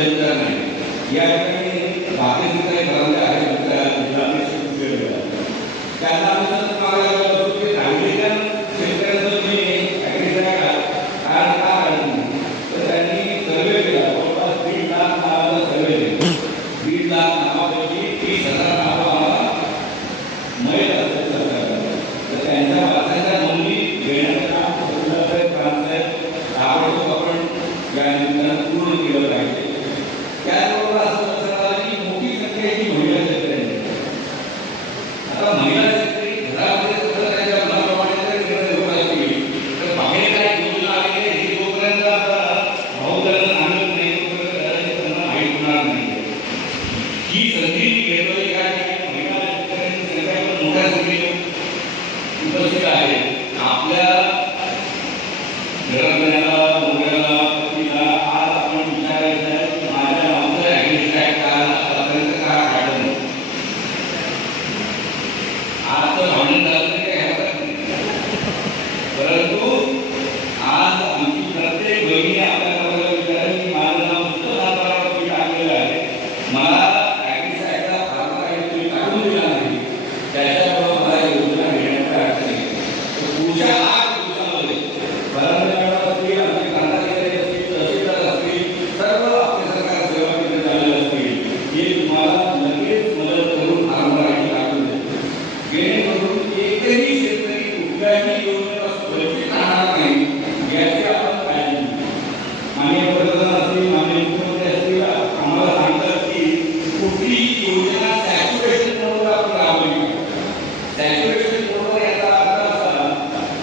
जलकर नाही या ठिकाणी बाकी काही घरामध्ये आहेत त्यांना आम्ही मागायला लागलो की राहिलेल्या शेतकऱ्यांचं तुम्ही कारण का तर त्यांनी सर्वे केला जवळपास 1.5 लाख नावाचा सर्वे केला 1.5 लाख नावापैकी 30,000 नावं आम्हाला माहीत असेल तर त्यांच्या वाचायच्या नोंदी घेण्याचं काम ताबडतोब आपण या निमित्तानं पूर्ण केलं पाहिजे. त्याचबरोबर असं लक्षात आलं की मोठी संख्या ही महिला शेतकऱ्यांची. आता महिला शेतकरी घरामध्ये सुद्धा त्यांच्या मनाप्रमाणे जर निर्णय घेऊन असतील तर बाहेर काय योजना आलेली आहे ही जोपर्यंत भाऊ त्यांना सांगत नाही तोपर्यंत त्यांना माहीत होणार नाही. ही संधी घेतोय या ठिकाणी महिला शेतकऱ्यांची संख्या पण मोठ्या संख्येने उपस्थित आहे. आपल्या घरातल्याला मुलाला पतीला आज आपण विचारायचं आहे की माझ्या नावाचं ॲग्रीस्टॅग कार्ड आतापर्यंत का काढलं नाही. आज तर भांडण झालं तरी काही हरकत नाही, परंतु आज आमची प्रत्येक बहिणी आपल्या घराला विचारेल की माझं नाव नुसतं सातारा तुम्ही टाकलेलं आहे, मला ॲग्रीस्टॅगचा फॉर्म काही तुम्ही काढून दिला नाही, त्याच्याबरोबर मला योजना घेण्याची अडचण येते. पुढच्या 8 दिवसामध्ये सर्व आपल्या सरकार सेवा केंद्र झालेले असतील हे तुम्हाला लगेच मदत करून फॉर्म टाकून देतो. जेणेकरून एकही शेतकरी कुठल्याही योजनेपासून वंचित राहणार नाही याची आपण काळजी घेऊ. माननीय पंतप्रधान असतील, माननीय मुख्यमंत्री असतील आम्हाला सांगतात की कुठलीही योजना सॅच्युरेशन मोडवर आपण राबवली. सॅच्युरेशन मोडवर याचा अर्थ असा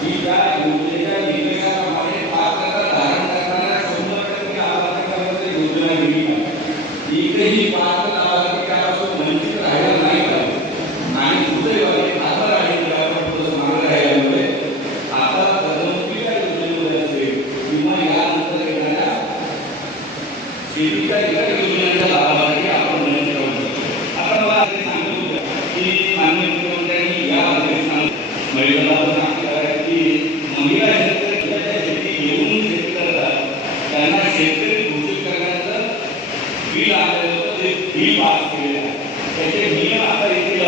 की त्या योजनेच्या निर्देशाप्रमाणे पात्रता धारण करणाऱ्या 100% लाभार्थ्यांमध्ये योजना घेतली पाहिजे. एकही पात्र लाभार्थी त्यापासून वंचित राहिला नाही पाहिजे. आणि दुर्दैवाने आता राहिलेल्या मागे राहिल्यामुळे आता प्रधानमंत्रीच्या योजनेमध्ये असेल किंवा यानंतर येणाऱ्या शेतीच्या इतर योजनांच्या लाभार्थी आपण वंचित राहू शकतो. आता मला असे सांगत होतं की माननीय मुख्यमंत्र्यांनी या अधिवेशनात महिलांना सांगितलं आहे की महिला शेतकरी ज्याच्या शेती घेऊन शेती करतात त्यांना शेतकरी घोषित करण्याचं बिल आलेलं होतं, ते बिल पास केलेलं आहे. त्याचे नियम आता येतील.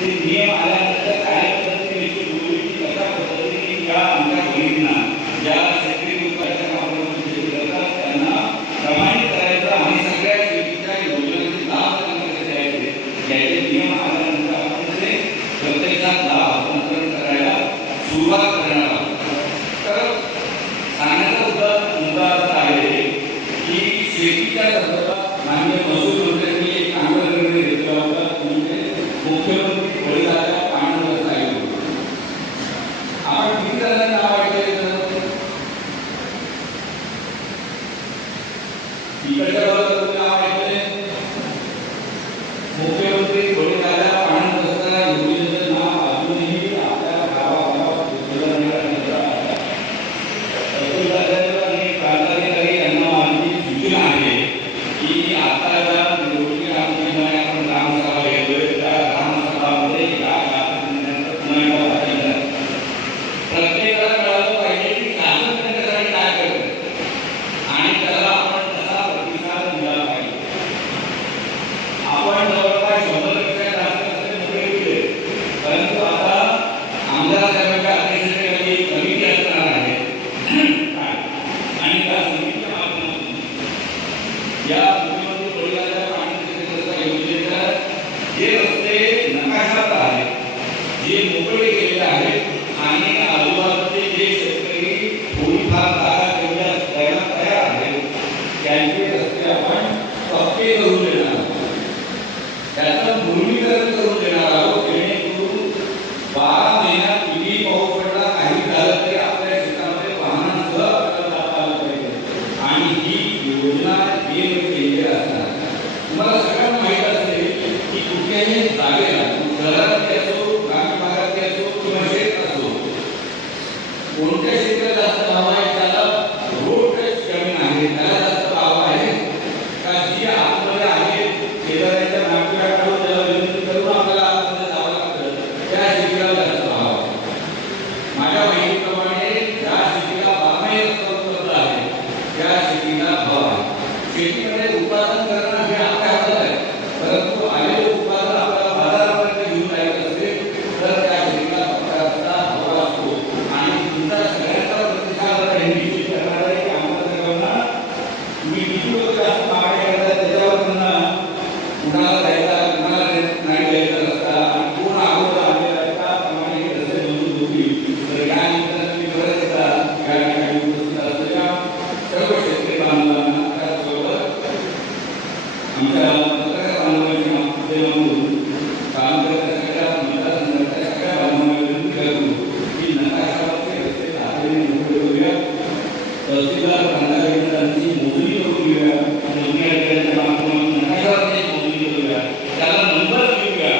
ते नियम आल्यानंतर काय पद्धतीने बोलली की कशा पद्धतीने या आमच्या बहिणींना ज्या शेतकरी उत्पादनाच्या वापरातून शेती करतात त्यांना प्रमाणित करायचं आणि सगळ्या शेतीच्या योजनांचे लाभ त्यांना कसे द्यायचे याचे नियम आल्यानंतर आपण ते प्रत्यक्षात लाभ हस्तांतरण करायला सुरुवात करणार आहोत. तर सांगण्याचा मुद्दा असा आहे की शेतीच्या संदर्भात माननीय महसूल मंत्र्यांनी एक चांगला निर्णय घेतला होता म्हणजे मुख्यमंत्री बळीराजा पाणी व्यवस्था आयोग. आपण किती जणांना नाव ऐकलं इकडच्या बाजूला नाव ऐकले मुख्यमंत्री बळीराजा पाणी व्यवस्था योजनेचं नाव अजूनही आपल्या गावागावात प्रांताधिकारी यांना आमची सूचना आहे की आता ज्या निवडणुकी आपण ग्रामसभा घेतोय त्या ग्रामसभामध्ये प्रत्येकाला कळालं पाहिजे की शासन त्यांच्यासाठी काय करतं आणि त्याला आपण कसा प्रतिसाद दिला पाहिजे. आपण जवळपास 100% जास्त असे मोठे केले, परंतु आता आमदार साहेबांच्या अध्यक्षतेखाली एक समिती असणार आहे आणि त्या समितीच्या माध्यमातून या मुख्यमंत्री बळीराजा पाणी व्यवस्था योजनेच्या जे रस्ते नकाशात आहेत, जे मोकळे केलेले आहेत आणि आजूबाजूचे जे शेतकरी थोडीफार जागा द्यायला तयार आहेत त्यांचे रस्ते आपण पक्के करून देणार आहोत. त्याचं भूमिकरण करून देणार आहोत जेणेकरून 12 महिन्यात किती पाऊस पडला काही झालं तरी आपल्या शेतामध्ये वाहनांसह आपल्याला जाता आलं पाहिजे आणि ही योजना गेम चेंजर असणार. तुम्हाला सगळ्यांना माहीत असेल की कुठल्याही जागेला शहरातली असो ग्रामीण भागातली असो किंवा शेत असो कोणत्या क्षेत्रात जास्त भाव आहे त्याला रोड टच जमीन आहे त्याला जास्त भाव आहे का जी आतमध्ये आहे शेजाऱ्यांच्या नागरिकांना काढून त्याला विनंती करून आपल्याला आतमध्ये जावं लागतं त्या शेतीला जास्त भाव आहे. माझ्या माहितीप्रमाणे ज्या शेतीला 12 महिने उपलब्ध आहे त्या शेतीला भाव आहे. शेतीमध्ये कुणाला द्यायचा कुणाला नाही द्यायचा रस्ता आणि कोण अगोदर आलेला आहे त्याप्रमाणे हे रस्ते मंजूर होतील. तर या निमित्तानं मी बरेच या ठिकाणी उपस्थित असलेल्या सर्व शेतकरी बांधवांना त्याचबरोबर आमच्या पत्रकार बांधवांच्या माध्यमातून काम करणाऱ्या सगळ्या मतदारसंघाच्या सगळ्या बांधवांना विनंती करतो की नकाशावरचे रस्ते तातडीने मोकळे करूया. तहसीलदार बांधारेकरांची मोजणी करून घेऊया. मोजणी अधिकाऱ्यांच्या माध्यमातून नकाशावरची मोजणी करूया. त्याला नंबर देऊया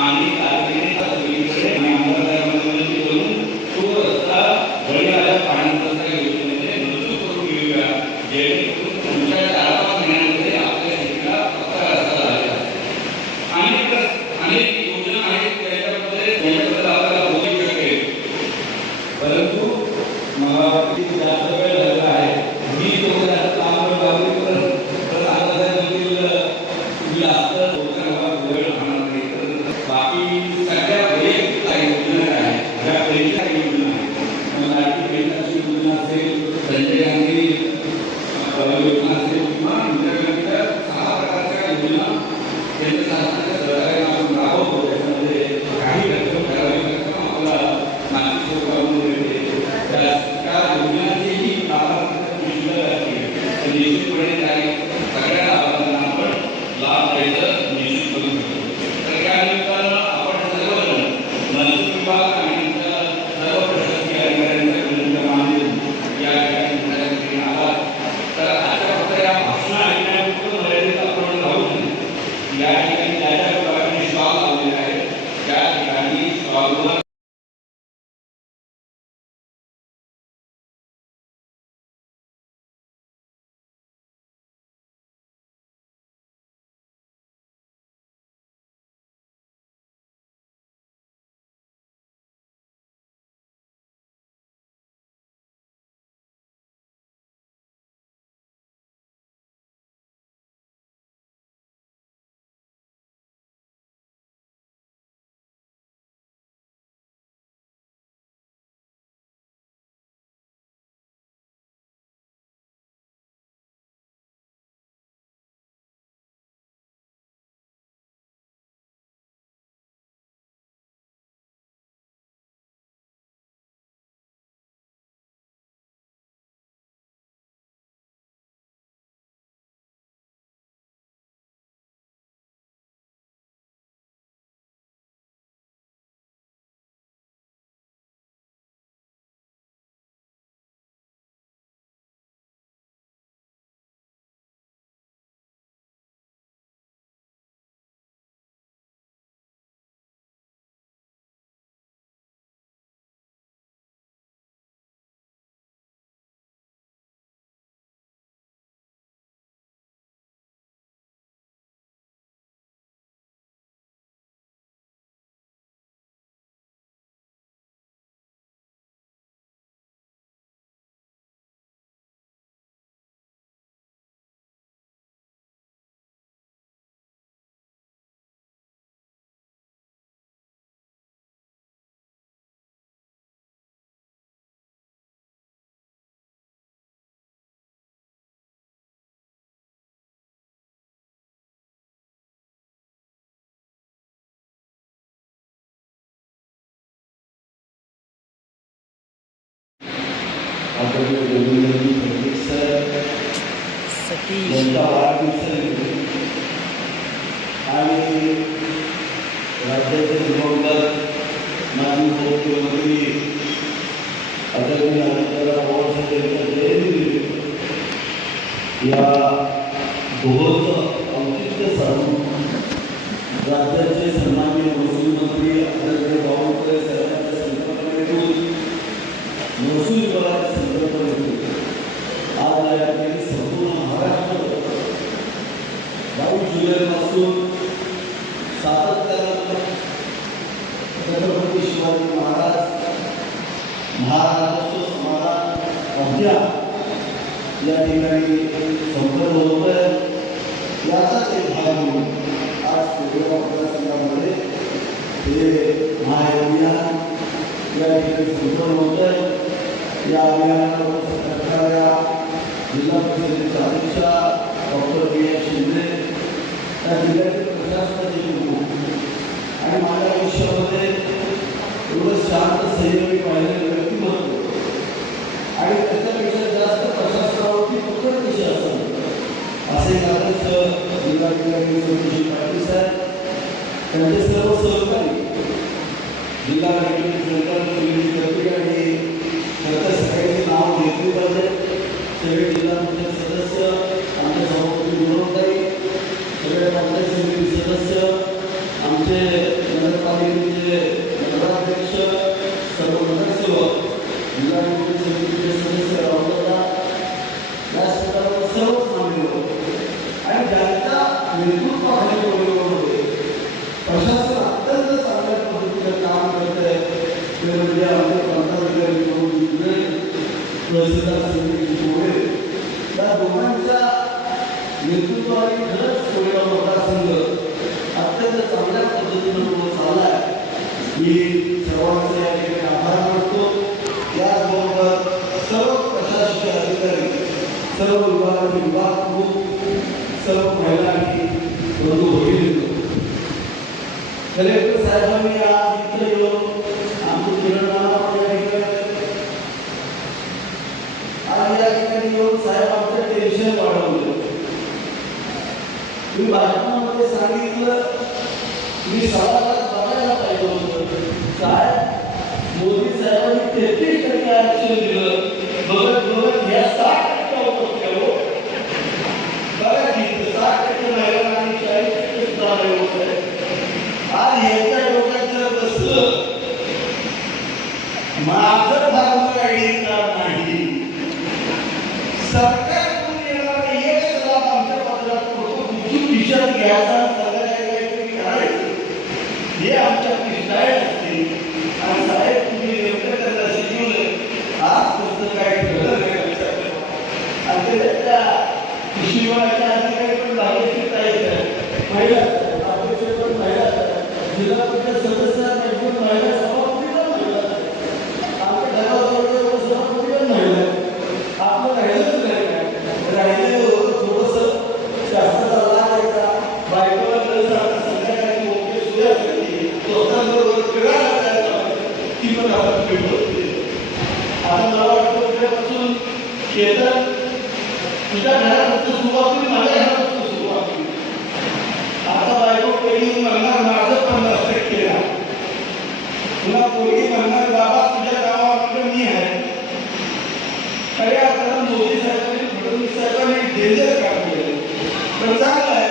आणि तातडीने सगळीकडे आणि आमदारांना विनंती करून तो रस्ता वडीवाल्या पाणी रस्ता योजनेमध्ये मंजूर करून घेऊया. जेणेकरून तुमच्या 4-5 महिन्यांमध्ये आपल्या शेतीला पक्का रस्ता झालेला आहे. अनेक योजना आहेत त्याच्याबद्दल आपल्याला बोलू शकेल, परंतु मला जास्त वेळ लागला आहे. मी तो जास्त काम तर आता जास्त वेळ राहणार नाही. तर बाकी सगळ्या वैयक्तिक योजना आहेत, ज्या पैसा योजना आहेत, लाडकी बहिणाची योजना असेल, संजय गांधी योजना असेल किंवा इंदिरा 6 प्रकारच्या योजना केंद्र शासनाच्या सहकार्याने आपण राबवतो. त्याच्यामध्ये काही रक्कम ठराविक रक्कम आपल्याला नाशिक सरकारमध्ये मिळते. त्या योजनांचेही लाभार्थी शिल्लक असतील तर निश्चितपणे काही सगळ्या लाभार्थ्यांना आपण लाभ द्यायचं निश्चित करू शकतो. तर या निमित्तानं आपण सर्वजण महसूल विभाग आणि इतर सर्व प्रशासकीय अधिकाऱ्यांच्या विनंत्या मानून या ठिकाणी आलात. तर आजच्या फक्त या भाषण ऐकण्यापुरतं मर्यादित आपण राहू नये. या ठिकाणी ज्या ज्या प्रकारचे स्टॉल लावलेले आहेत त्या ठिकाणी स्टॉलवर आदरणीय देवेंद्रजी फडणवीस सर यांचा वाढदिवस आणि राज्याचे दिवंगत माजी मुख्यमंत्री आदरणीय अजितदादा पवार यांच्या जयंतीनिमित्त या दोहोचं औचित्य साधून राज्याचे सन्माननीय महसूल मंत्री आदरणीय बावनकुळे साहेबांच्या संकल्पनेतून महसूल विभागाच्या संकल्पनेतून आज या ठिकाणी संपूर्ण महाराष्ट्र 22 जुलैपासून सातत्यानं छत्रपती शिवाजी महाराज महाराष्ट्र स्मारक अभियान या ठिकाणी संपन्न होत आहे. याचाच एक भाग म्हणून आज कोरेगाव मतदारसंघामध्ये हे महाअभियान या ठिकाणी संपन्न होत आहे. या अभियानावर सरकारच्या जिल्हा परिषदेच्या अध्यक्षा डॉक्टर बी एस शिंदे या जिल्ह्याचे महाराष्ट्राचे गुरु आणि माझ्या आयुष्यामध्ये एवढं शांत संयमी पाहिलेलं व्यक्तिमत्व आणि त्याच्यापेक्षा जास्त प्रशासनावरती पकड कशी असावी असे आदर्श जिल्हाधिकारी सतीश पाटील साहेब त्यांचे सर्व सहकारी जिल्हाधिकारी सरकार करते आणि खरं सगळ्यांची नाव घेतली पाहिजे. सगळे जिल्हा परिषद सदस्य आमचे सभापती विनोदताई सगळे पंचायत समिती सदस्य आमचे नगरपालिकेचे नगराध्यक्ष सर्व नगरसेवक जिल्हा परिषद समितीचे सदस्य रावदादा या सर्वच मान्यवर आणि ज्यांच्या नेतृत्वाखाली होते प्रशासन अत्यंत चांगल्या पद्धतीने काम करत आहे ते म्हणजे आमचे प्रांताधिकारी तहसीलदार समिती गोळे या दोघांच्या नेतृत्वाने खरंच कोरेगाव मतदारसंघ अत्यंत चांगल्या पद्धतीने पुढे चालला आहे. मी सर्वांचे या ठिकाणी आभार मानतो. याचबरोबर सर्व प्रशासकीय अधिकारी सर्व विभागाचे विभाग प्रमुख सर्व महिला आणि बंधू भगिनी कलेक्टर साहेबांनी आज इथे येऊन आमचे किरणनामा आज या ठिकाणी येऊन साहेब आमचं टेन्शन वाढवलं. मी भाषणामध्ये सांगितलं मी सभागृहात बघायला पाहिजे होतं साहेब मोदी साहेबांनी 33% आरक्षण दिलं बघत बघत या 60% होतो बघा की 60% महिलांना आणि 40% सुद्धा होत आहे. आज याच्या डोक्यात जर बसलं माझं धार्मिक आयडी कार्ड नाही सरकारकडून येणारा एक लाभ आमच्या पत्रात पडतो कुठून खिशात घ्यायचा सगळं काहीतरी करायचं हे आमच्या डिसाईड असते. आणि साहेब तुम्ही नेमकं त्यांना शिकवलं आज पुस्तक काय ठरलं नाही लक्षात आणि त्याच्या शिवाच्या अधिकारी पण भाग्याची ताईच महिला अध्यक्ष पण महिला जिल्हा परिषद सदस्य पण महिला सभापती पण महिला आमच्या घराजवळ सभापती पण महिला आपलं राहिलंच नाही राहिलेलं होतं थोडंसं शास्त्राचा लागायचा बायकोला संध्याकाळी मोठी सुद्धा असते दोस्तांबरोबर फिरायला जायचं ती पण आपण फिरत होते. आता मला वाटतं उद्यापासून शेतात तुझ्या घरापासून सुरुवात केली माझ्या घरापासून सुरुवात केली. आता बायको पहिली म्हणणार माझं 50% आहे पुन्हा पोरगी म्हणणार बाबा तुझ्या गावामध्ये मी आहे. खऱ्या अर्थानं मोदी साहेबांनी फडणवीस साहेबांनी डेंजर काम केलं पण चांगलं आहे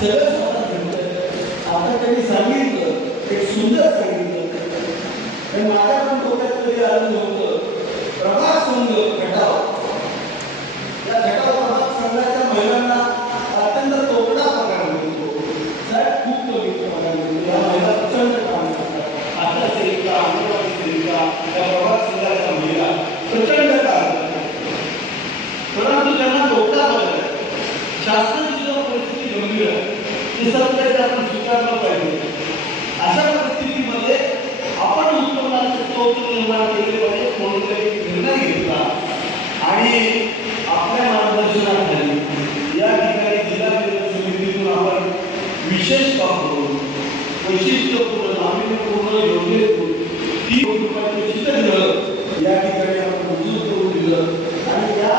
सगळं आता त्यांनी सांगितलं एक सुंदर सांगितलं आणि माझ्या पण डोक्यात कधी आलं नव्हतं. प्रभाग संघ घटाव या घटाव प्रभाग संघाच्या महिलांना अत्यंत तोकडा पगार मिळतो साहेब खूप कमी पगार मिळतो. या महिला प्रचंड काम करतात आशा सेविका अंगणवाडी सेविका या प्रभाग संघाच्या महिला प्रचंड काम करतात परंतु त्यांना तोकडा पगार शासनाची जो परिस्थिती गंभीर आहे ते सत्य आपण स्वीकारलं पाहिजे. अशा परिस्थितीमध्ये आपण उत्पन्नाचे स्रोत निर्माण केले पाहिजे कोणीतरी निर्णय घेतला आणि आपल्या मार्गदर्शनाखाली या ठिकाणी जिल्हा परिषद समितीतून आपण विशेष काम करून वैशिष्ट्यपूर्ण नाविन्यपूर्ण योजनेतून 3 कोटी रुपयाचे शीतगृह या ठिकाणी आपण मंजूर करून दिलं आणि या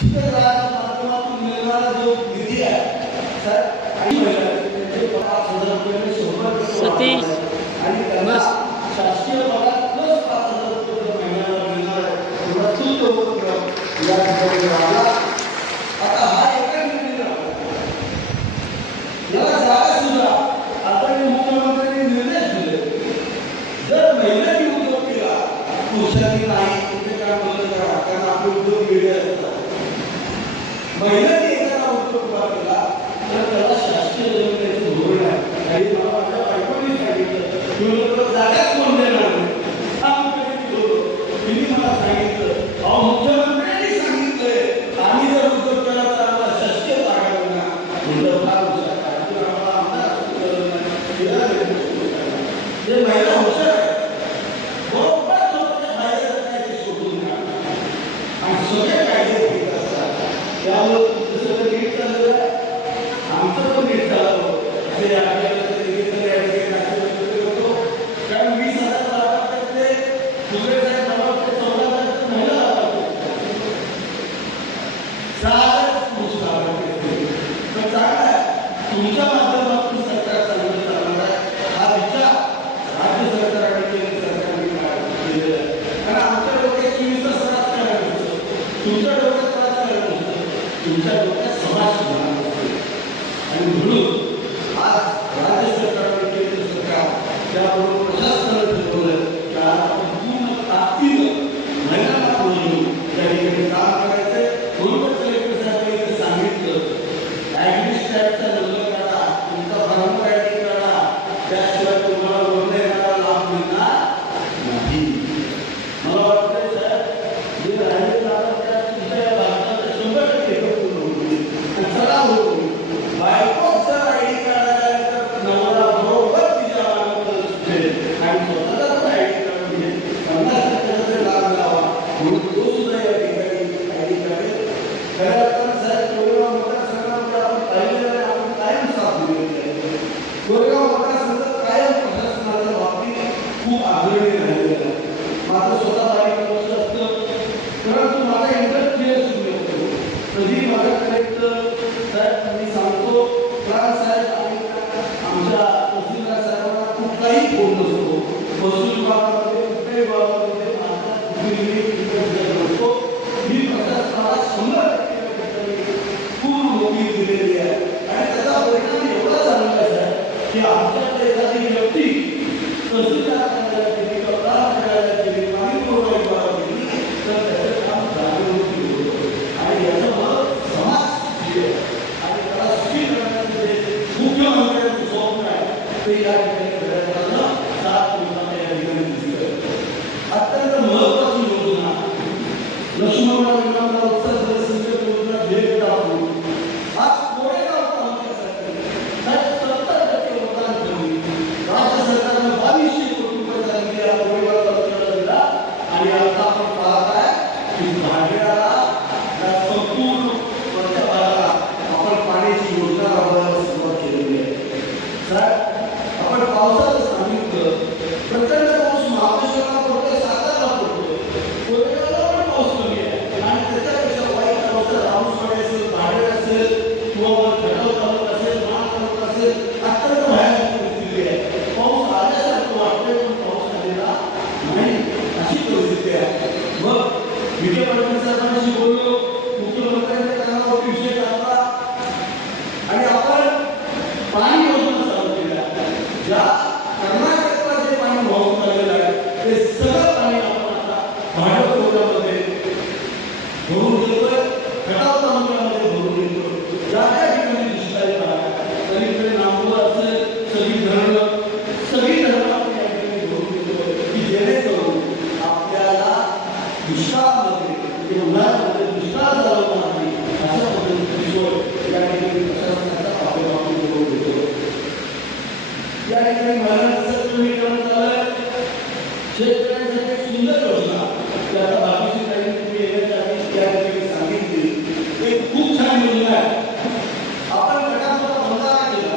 शीतगृहाच्या माध्यमातून मिळणारा जो निधी आहे सतीश बस शासकीय पगार प्लस 5,000 रुपये महिन्याला मिळणार आहे एवढा चूक उपक्रम या ठिकाणी राहिला. आता हा एका निर्णय याला जागा सुद्धा आता मुख्यमंत्र्यांनी निर्णय दिले जर महिलांनी उद्योग केला पुरुषांनी नाही कुठे काय बंद करा कारण आपले उद्योग वेगळे असतात. महिलांनी एखादा उद्योग उभा केला तर त्याला शासकीय जमिनीचं धोरण आहे आणि मला माझ्या बायकोनी सांगितलं की जागाच कोण देणार नाही मला सांगितलं अहो मुख्यमंत्र्यांनी सांगितलंय आम्ही जर उद्योग केला तर आम्हाला शासकीय जागा देणार उद्योग फार हुशार आहे आम्हाला आमदार जे महिला हुशार आहे बरोबर स्वतःच्या बाहेर कायदे सोडून द्या आणि सगळे कायदे घेत असतात त्यामुळे तुमचं सगळं नीट चाललं आहे. असे कारण 20,000 लाभार्थ्यातले दुसरे साहेब लाभार्थी 14,000 महिला लाभार्थी सारच पुरुष लाभार्थी तर चांगला आहे तुमच्या माध्यमातून सरकार चांगलं चालणार आहे हा विचार राज्य सरकार आणि केंद्र सरकारने केलेला आहे कारण आमच्या डोक्यात 24 तास राजकारण नसतं तुमच्या डोक्यात राजकारण नसतं तुमच्या डोक्यात समाज सुधारणा असते आणि म्हणून आज राज्य सरकार आणि केंद्र सरकार त्याबरोबर प्रशासनानं ठरवलं की आपण पूर्ण ताकदीनं महिलांना पुढे घेऊन त्या ठिकाणी काम करायचंय म्हणून कलेक्टर साहेबांनी इथे सांगितलं ॲग्री स्टॅटचा नंबर काढा तुमचा फॉर्म आयडी काढा त्याशिवाय तुम्हाला वगैरे येणारा लाभ मिळणार नाही मला वाटतंय साहेब जे राहिले जातात त्या तुमच्या भारताच्या 100% पूर्ण होतील आणि चला होईल बायकोच जर आयडी काढायला तर नवरा बरोबर तिच्या मार्गावर सुचेल आणि स्वतःचा पण आयडी कार्ड घेईल 50% लाभ मिळावा म्हणून तो सुद्धा या ठिकाणी आयडी काढेल खऱ्या अर्थानं साहेब कोरेगाव मतदारसंघामध्ये आपण पाहिलेलं आहे आपण कायम साथ दिलेली आहे कोरेगाव मतदारसंघ कायम प्रशासनाच्या बाबतीत खूप आग्रही राहिलेला आहे माझं स्वतः बाईक लक्ष असतं परंतु माझा इंटरेस्ट क्लिअर सुरू होतो कधी माझ्याकडे साहेब मी सांगतो प्राण साहेब आणि आमच्या तहसीलदार साहेबांना कुठलाही फोन नसतो महसूल विभागामध्ये कुठल्याही विभागामध्ये माझा कुठलीही इंटरेस्ट नसतो मी प्रशासनाला 100% पूर्ण नोकरी दिलेली आहे आणि त्याचा परिणाम एवढा चांगला आहे की आमच्याकडे एखादी व्यक्ती तहसीलदार कार्यालयात गेली किंवा प्रांत कार्यालयात गेली पाणी पुरवठा विभागात गेली तर त्याचं काम जागरूकती होतं आणि याच्यामुळं समाज आणि त्याला सुखी करण्याचं जे मुख्यमंत्र्यांचं स्वप्न आहे ते या ठिकाणी घडवण्याचं 7 दिवसांच्या या ठिकाणी दिसलं अत्यंत महत्वाची योजना लक्ष्मणराव विमानतळ उत्सव सिंचन योजना भेट दाखवून आज कोरेगाव तालुक्यासाठी 70% मतदान कमी राज्य सरकारनं 2200 कोटी रुपये दिले या कोरेगाव तालुक्याला दिला आणि आता आपण पाहत आहे की भांडेराला या संपूर्ण वरच्या भागाला आपण पाण्याची योजना राबवायला सुरुवात केलेली आहे साहेब आपण पावसाचं सांगितलं प्रचंड पाऊस महाबळेश्वरला पडतोय सातारला पडतोय कोरेगावला पण पाऊस कमी आहे आणि त्याच्यापेक्षा वाईट पाऊस राऊसवाडी असेल भांडेर असेल किंवा खटाव तालुका असेल महाड तालुका असेल अत्यंत भयानक परिस्थिती आहे पाऊस आल्यासारखं वाटतंय पण पाऊस आलेला नाही अशी परिस्थिती आहे मग विखे पाटील साहेबांशी बोललो मुख्यमंत्र्यांनी त्यांना विषय टाकला आणि आपण पाणी योजना चालू केल्या ज्या कर्नाटकला जे पाणी वाहून चाललेलं आहे ते सगळं पाणी आपण आता भांडवल कोऱ्यामध्ये भरून देतोय खटाव तालुक्यामध्ये भरून देतोय ज्या त्या ठिकाणी दुष्काळी भाग तरी नांदूर असेल सगळी धरणं आपण या ठिकाणी भरून देतोय की जेणेकरून आपल्याला दुष्काळामध्ये किंवा उन्हाळ्यामध्ये दुष्काळ झाला नाही अशा पद्धतीची सोय या ठिकाणी प्रशासनाचा आपल्या बाबतीत करून देतो या ठिकाणी महिलांचं सक्षमीकरण झालंय शेतकऱ्यांसाठी एक सुंदर योजना की आता बाकीची काही तुम्ही येण्याच्या आधी या ठिकाणी सांगितली एक खूप छान योजना आहे आपण गटाचा बंधारा केला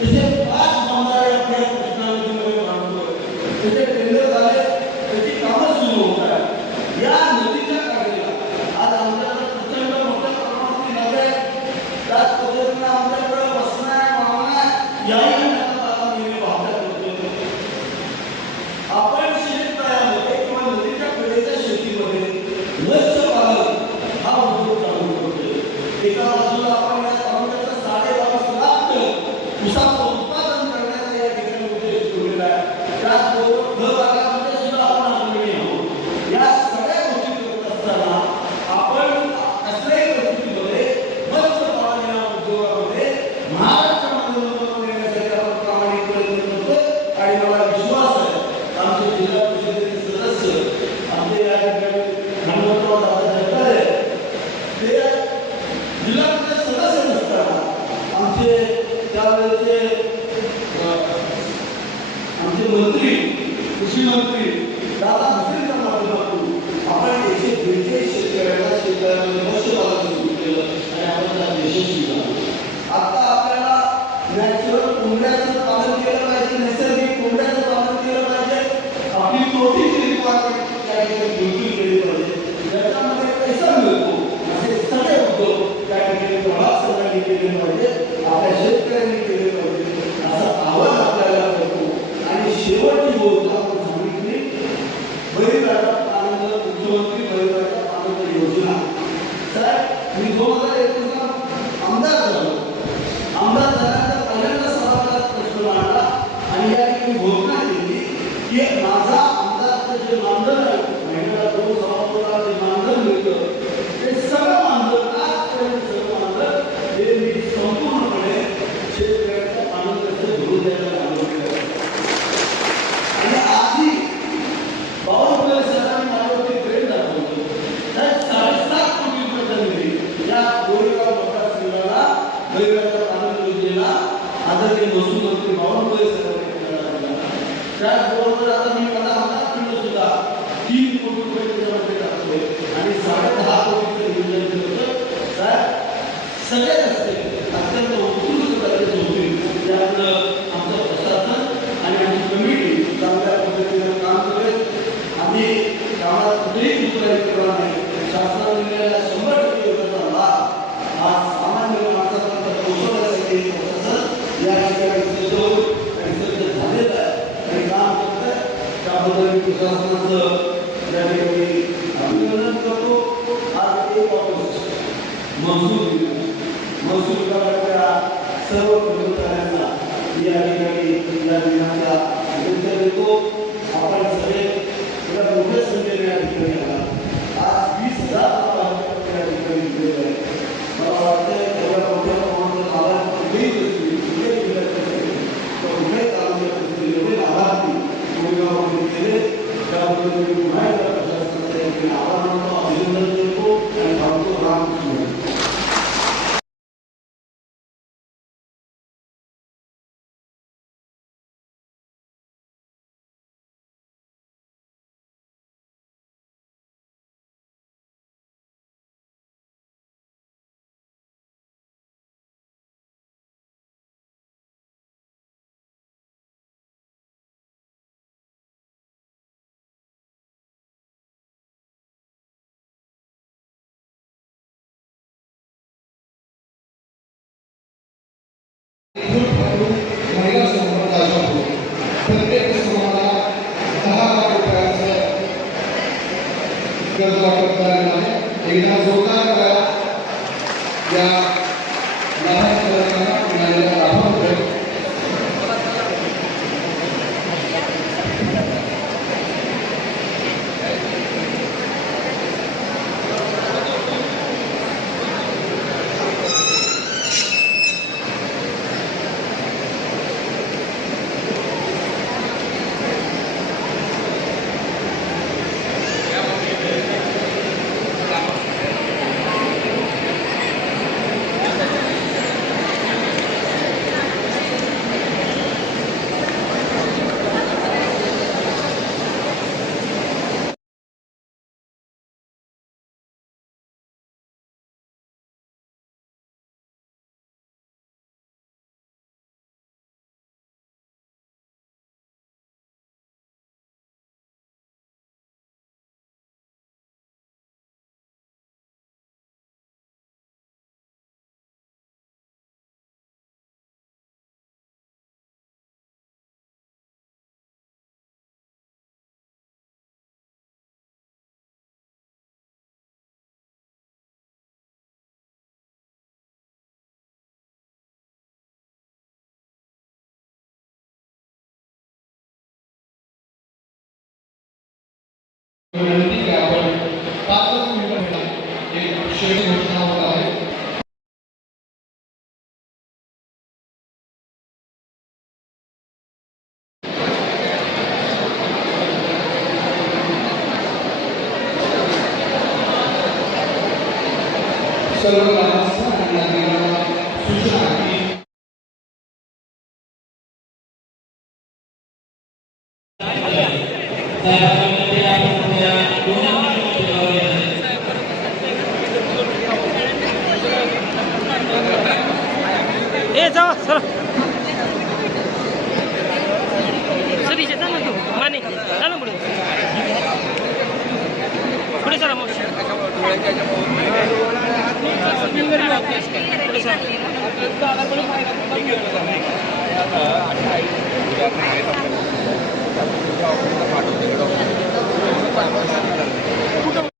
तसे 5 बंधारे आपल्या कृष्णानदीमध्ये बांधतोय त्याचे टेंडर झाले त्याची कामं सुरू होत आहेत या नदीच्या काठीला आज आमच्याकडे प्रचंड मोठ्या प्रमाणात नद्या आहेत त्याच पद्धतीने आमच्याकडे बसण्या वाहण्या याही आपण शेततळ्यामध्ये किंवा नदीच्या कडेच्या शेतीमध्ये मत्स्यपालन हा उद्योग चालू करतोय एका बाजूला आपण या तालुक्याचं 12.5 लाख टन ऊसाचं उत्पादन करण्याचा या ठिकाणी उद्देश ठेवलेला आहे त्याचबरोबर फळबागांमध्ये सुद्धा आपण आग्रही आहोत या सगळ्या गोष्टी करत असताना आपण कसल्याही परिस्थितीमध्ये मत्स्यपालन या उद्योगामध्ये महाराष्ट्रामध्ये नंबर येण्यासाठी आपण प्रामाणिक प्रयत्न करतोय आणि मला विश्वास आहे आमचे जिल्हा परिषदेचे सदस्य आमचे या ठिकाणी हनुमंतराव दादा जगतारे ते जिल्हा परिषद सदस्य नसताना आमचे त्यावेळेचे आमचे मंत्री कृषी मंत्री दादा भुसेंच्या माध्यमातून आपण 142 शेतकऱ्यांना शेतकऱ्यांमध्ये मत्स्यपालन सुरू केलं आणि आपण त्यात यशस्वी झालो आता आपल्याला नॅचरल केले पाहिजे, आपल्या शेतकऱ्यांनी केले पाहिजे असं आवाहन आपल्याला करतो. आणि शेवटची गोष्ट आपण सांगितली, बैलगाडा आनंद मुख्यमंत्री बैलगाडा आनंद योजना. साहेब मी 2021 आमदार झालो. आमदार झाल्यानंतर पहिल्यांदा सभागृहात प्रश्न मांडला आणि या ठिकाणी घोषणा केली की माझा आमदारचं जे मानधन आहे, महिन्याला 2 सभागृहात जे मानधन मिळतं ते सगळं मानधन, आजपर्यंत सगळं मानधन हे मी संपूर्णपणे शेतकऱ्याच्या आनंदाचं धरून द्यायला लागलो. आणि आधी बावनकुळे सरांनी माझ्यावरती ट्रेन दाखवलं. 7.5 कोटी रुपये निधी या गोरेगाव मतदारसंघाला बैलगाडा आनंद योजनेला आदरणीय महसूल मंत्री बावनकुळे सरांनी केला. त्याचबरोबर आता मी मला आमदार सुद्धा 3 कोटी रुपये त्याच्यामध्ये टाकतोय आणि 10.5 कोटीचं नियोजन केलं होतं. साहेब सगळे रस्ते अत्यंत उत्कृष्ट दर्जाचे होतील. त्यामुळं आमचं प्रशासन आणि आमची कमिटी चांगल्या पद्धतीनं काम करेल. आम्ही कामात कुठेही कुठलाही करणार नाही. शासनाने दिलेल्या 100% योजनेचा लाभ आज सामान्य माणसापर्यंत पोहोचवण्यासाठी प्रशासन या ठिकाणी सज्ज होईल आणि सज्ज झालेलं आहे आणि काम करत आहे. त्याबद्दल मी प्रशासनाचं या ठिकाणी अभिनंदन करतो. आज 1 ऑगस्ट महसूल विभागाच्या सर्व कर्मचाऱ्यांना या ठिकाणी या दिनाच्या शुभेच्छा देतो. आपण सगळे एका मोठ्या संख्येने या ठिकाणी आला. आज 20,000 लोक या ठिकाणी गेलेले आहेत. मला वाटतं एवढ्या मोठ्या प्रमाणात आला कुठेही गोष्टी कुठे कुठे तालुक्यात एवढे लाभार्थी गोरेगावमध्ये केले. त्याबद्दल मी पुन्हा एकदा प्रशासनाचा या ठिकाणी आभार मानतो, अभिनंदन करतो आणि सांगतो रामकृष्ण. महिला संवर्गाचा प्रत्येक समाजाला 10 लाख रुपयाचं कर्ज वाटप करण्यात आहे. एकदा जोरदार करा या लाभार्थ्यांना मिळालेल्या लाभाबद्दल. विनंती की आपण 5 मिनिटांना एक शेअर घोषणा होत आहे. सर्व ग्रामस्थ आणि नागरिकांना सूचना की जा सर सर इथे जा ना तू माने जा ना पुढे चला मग पाठवतो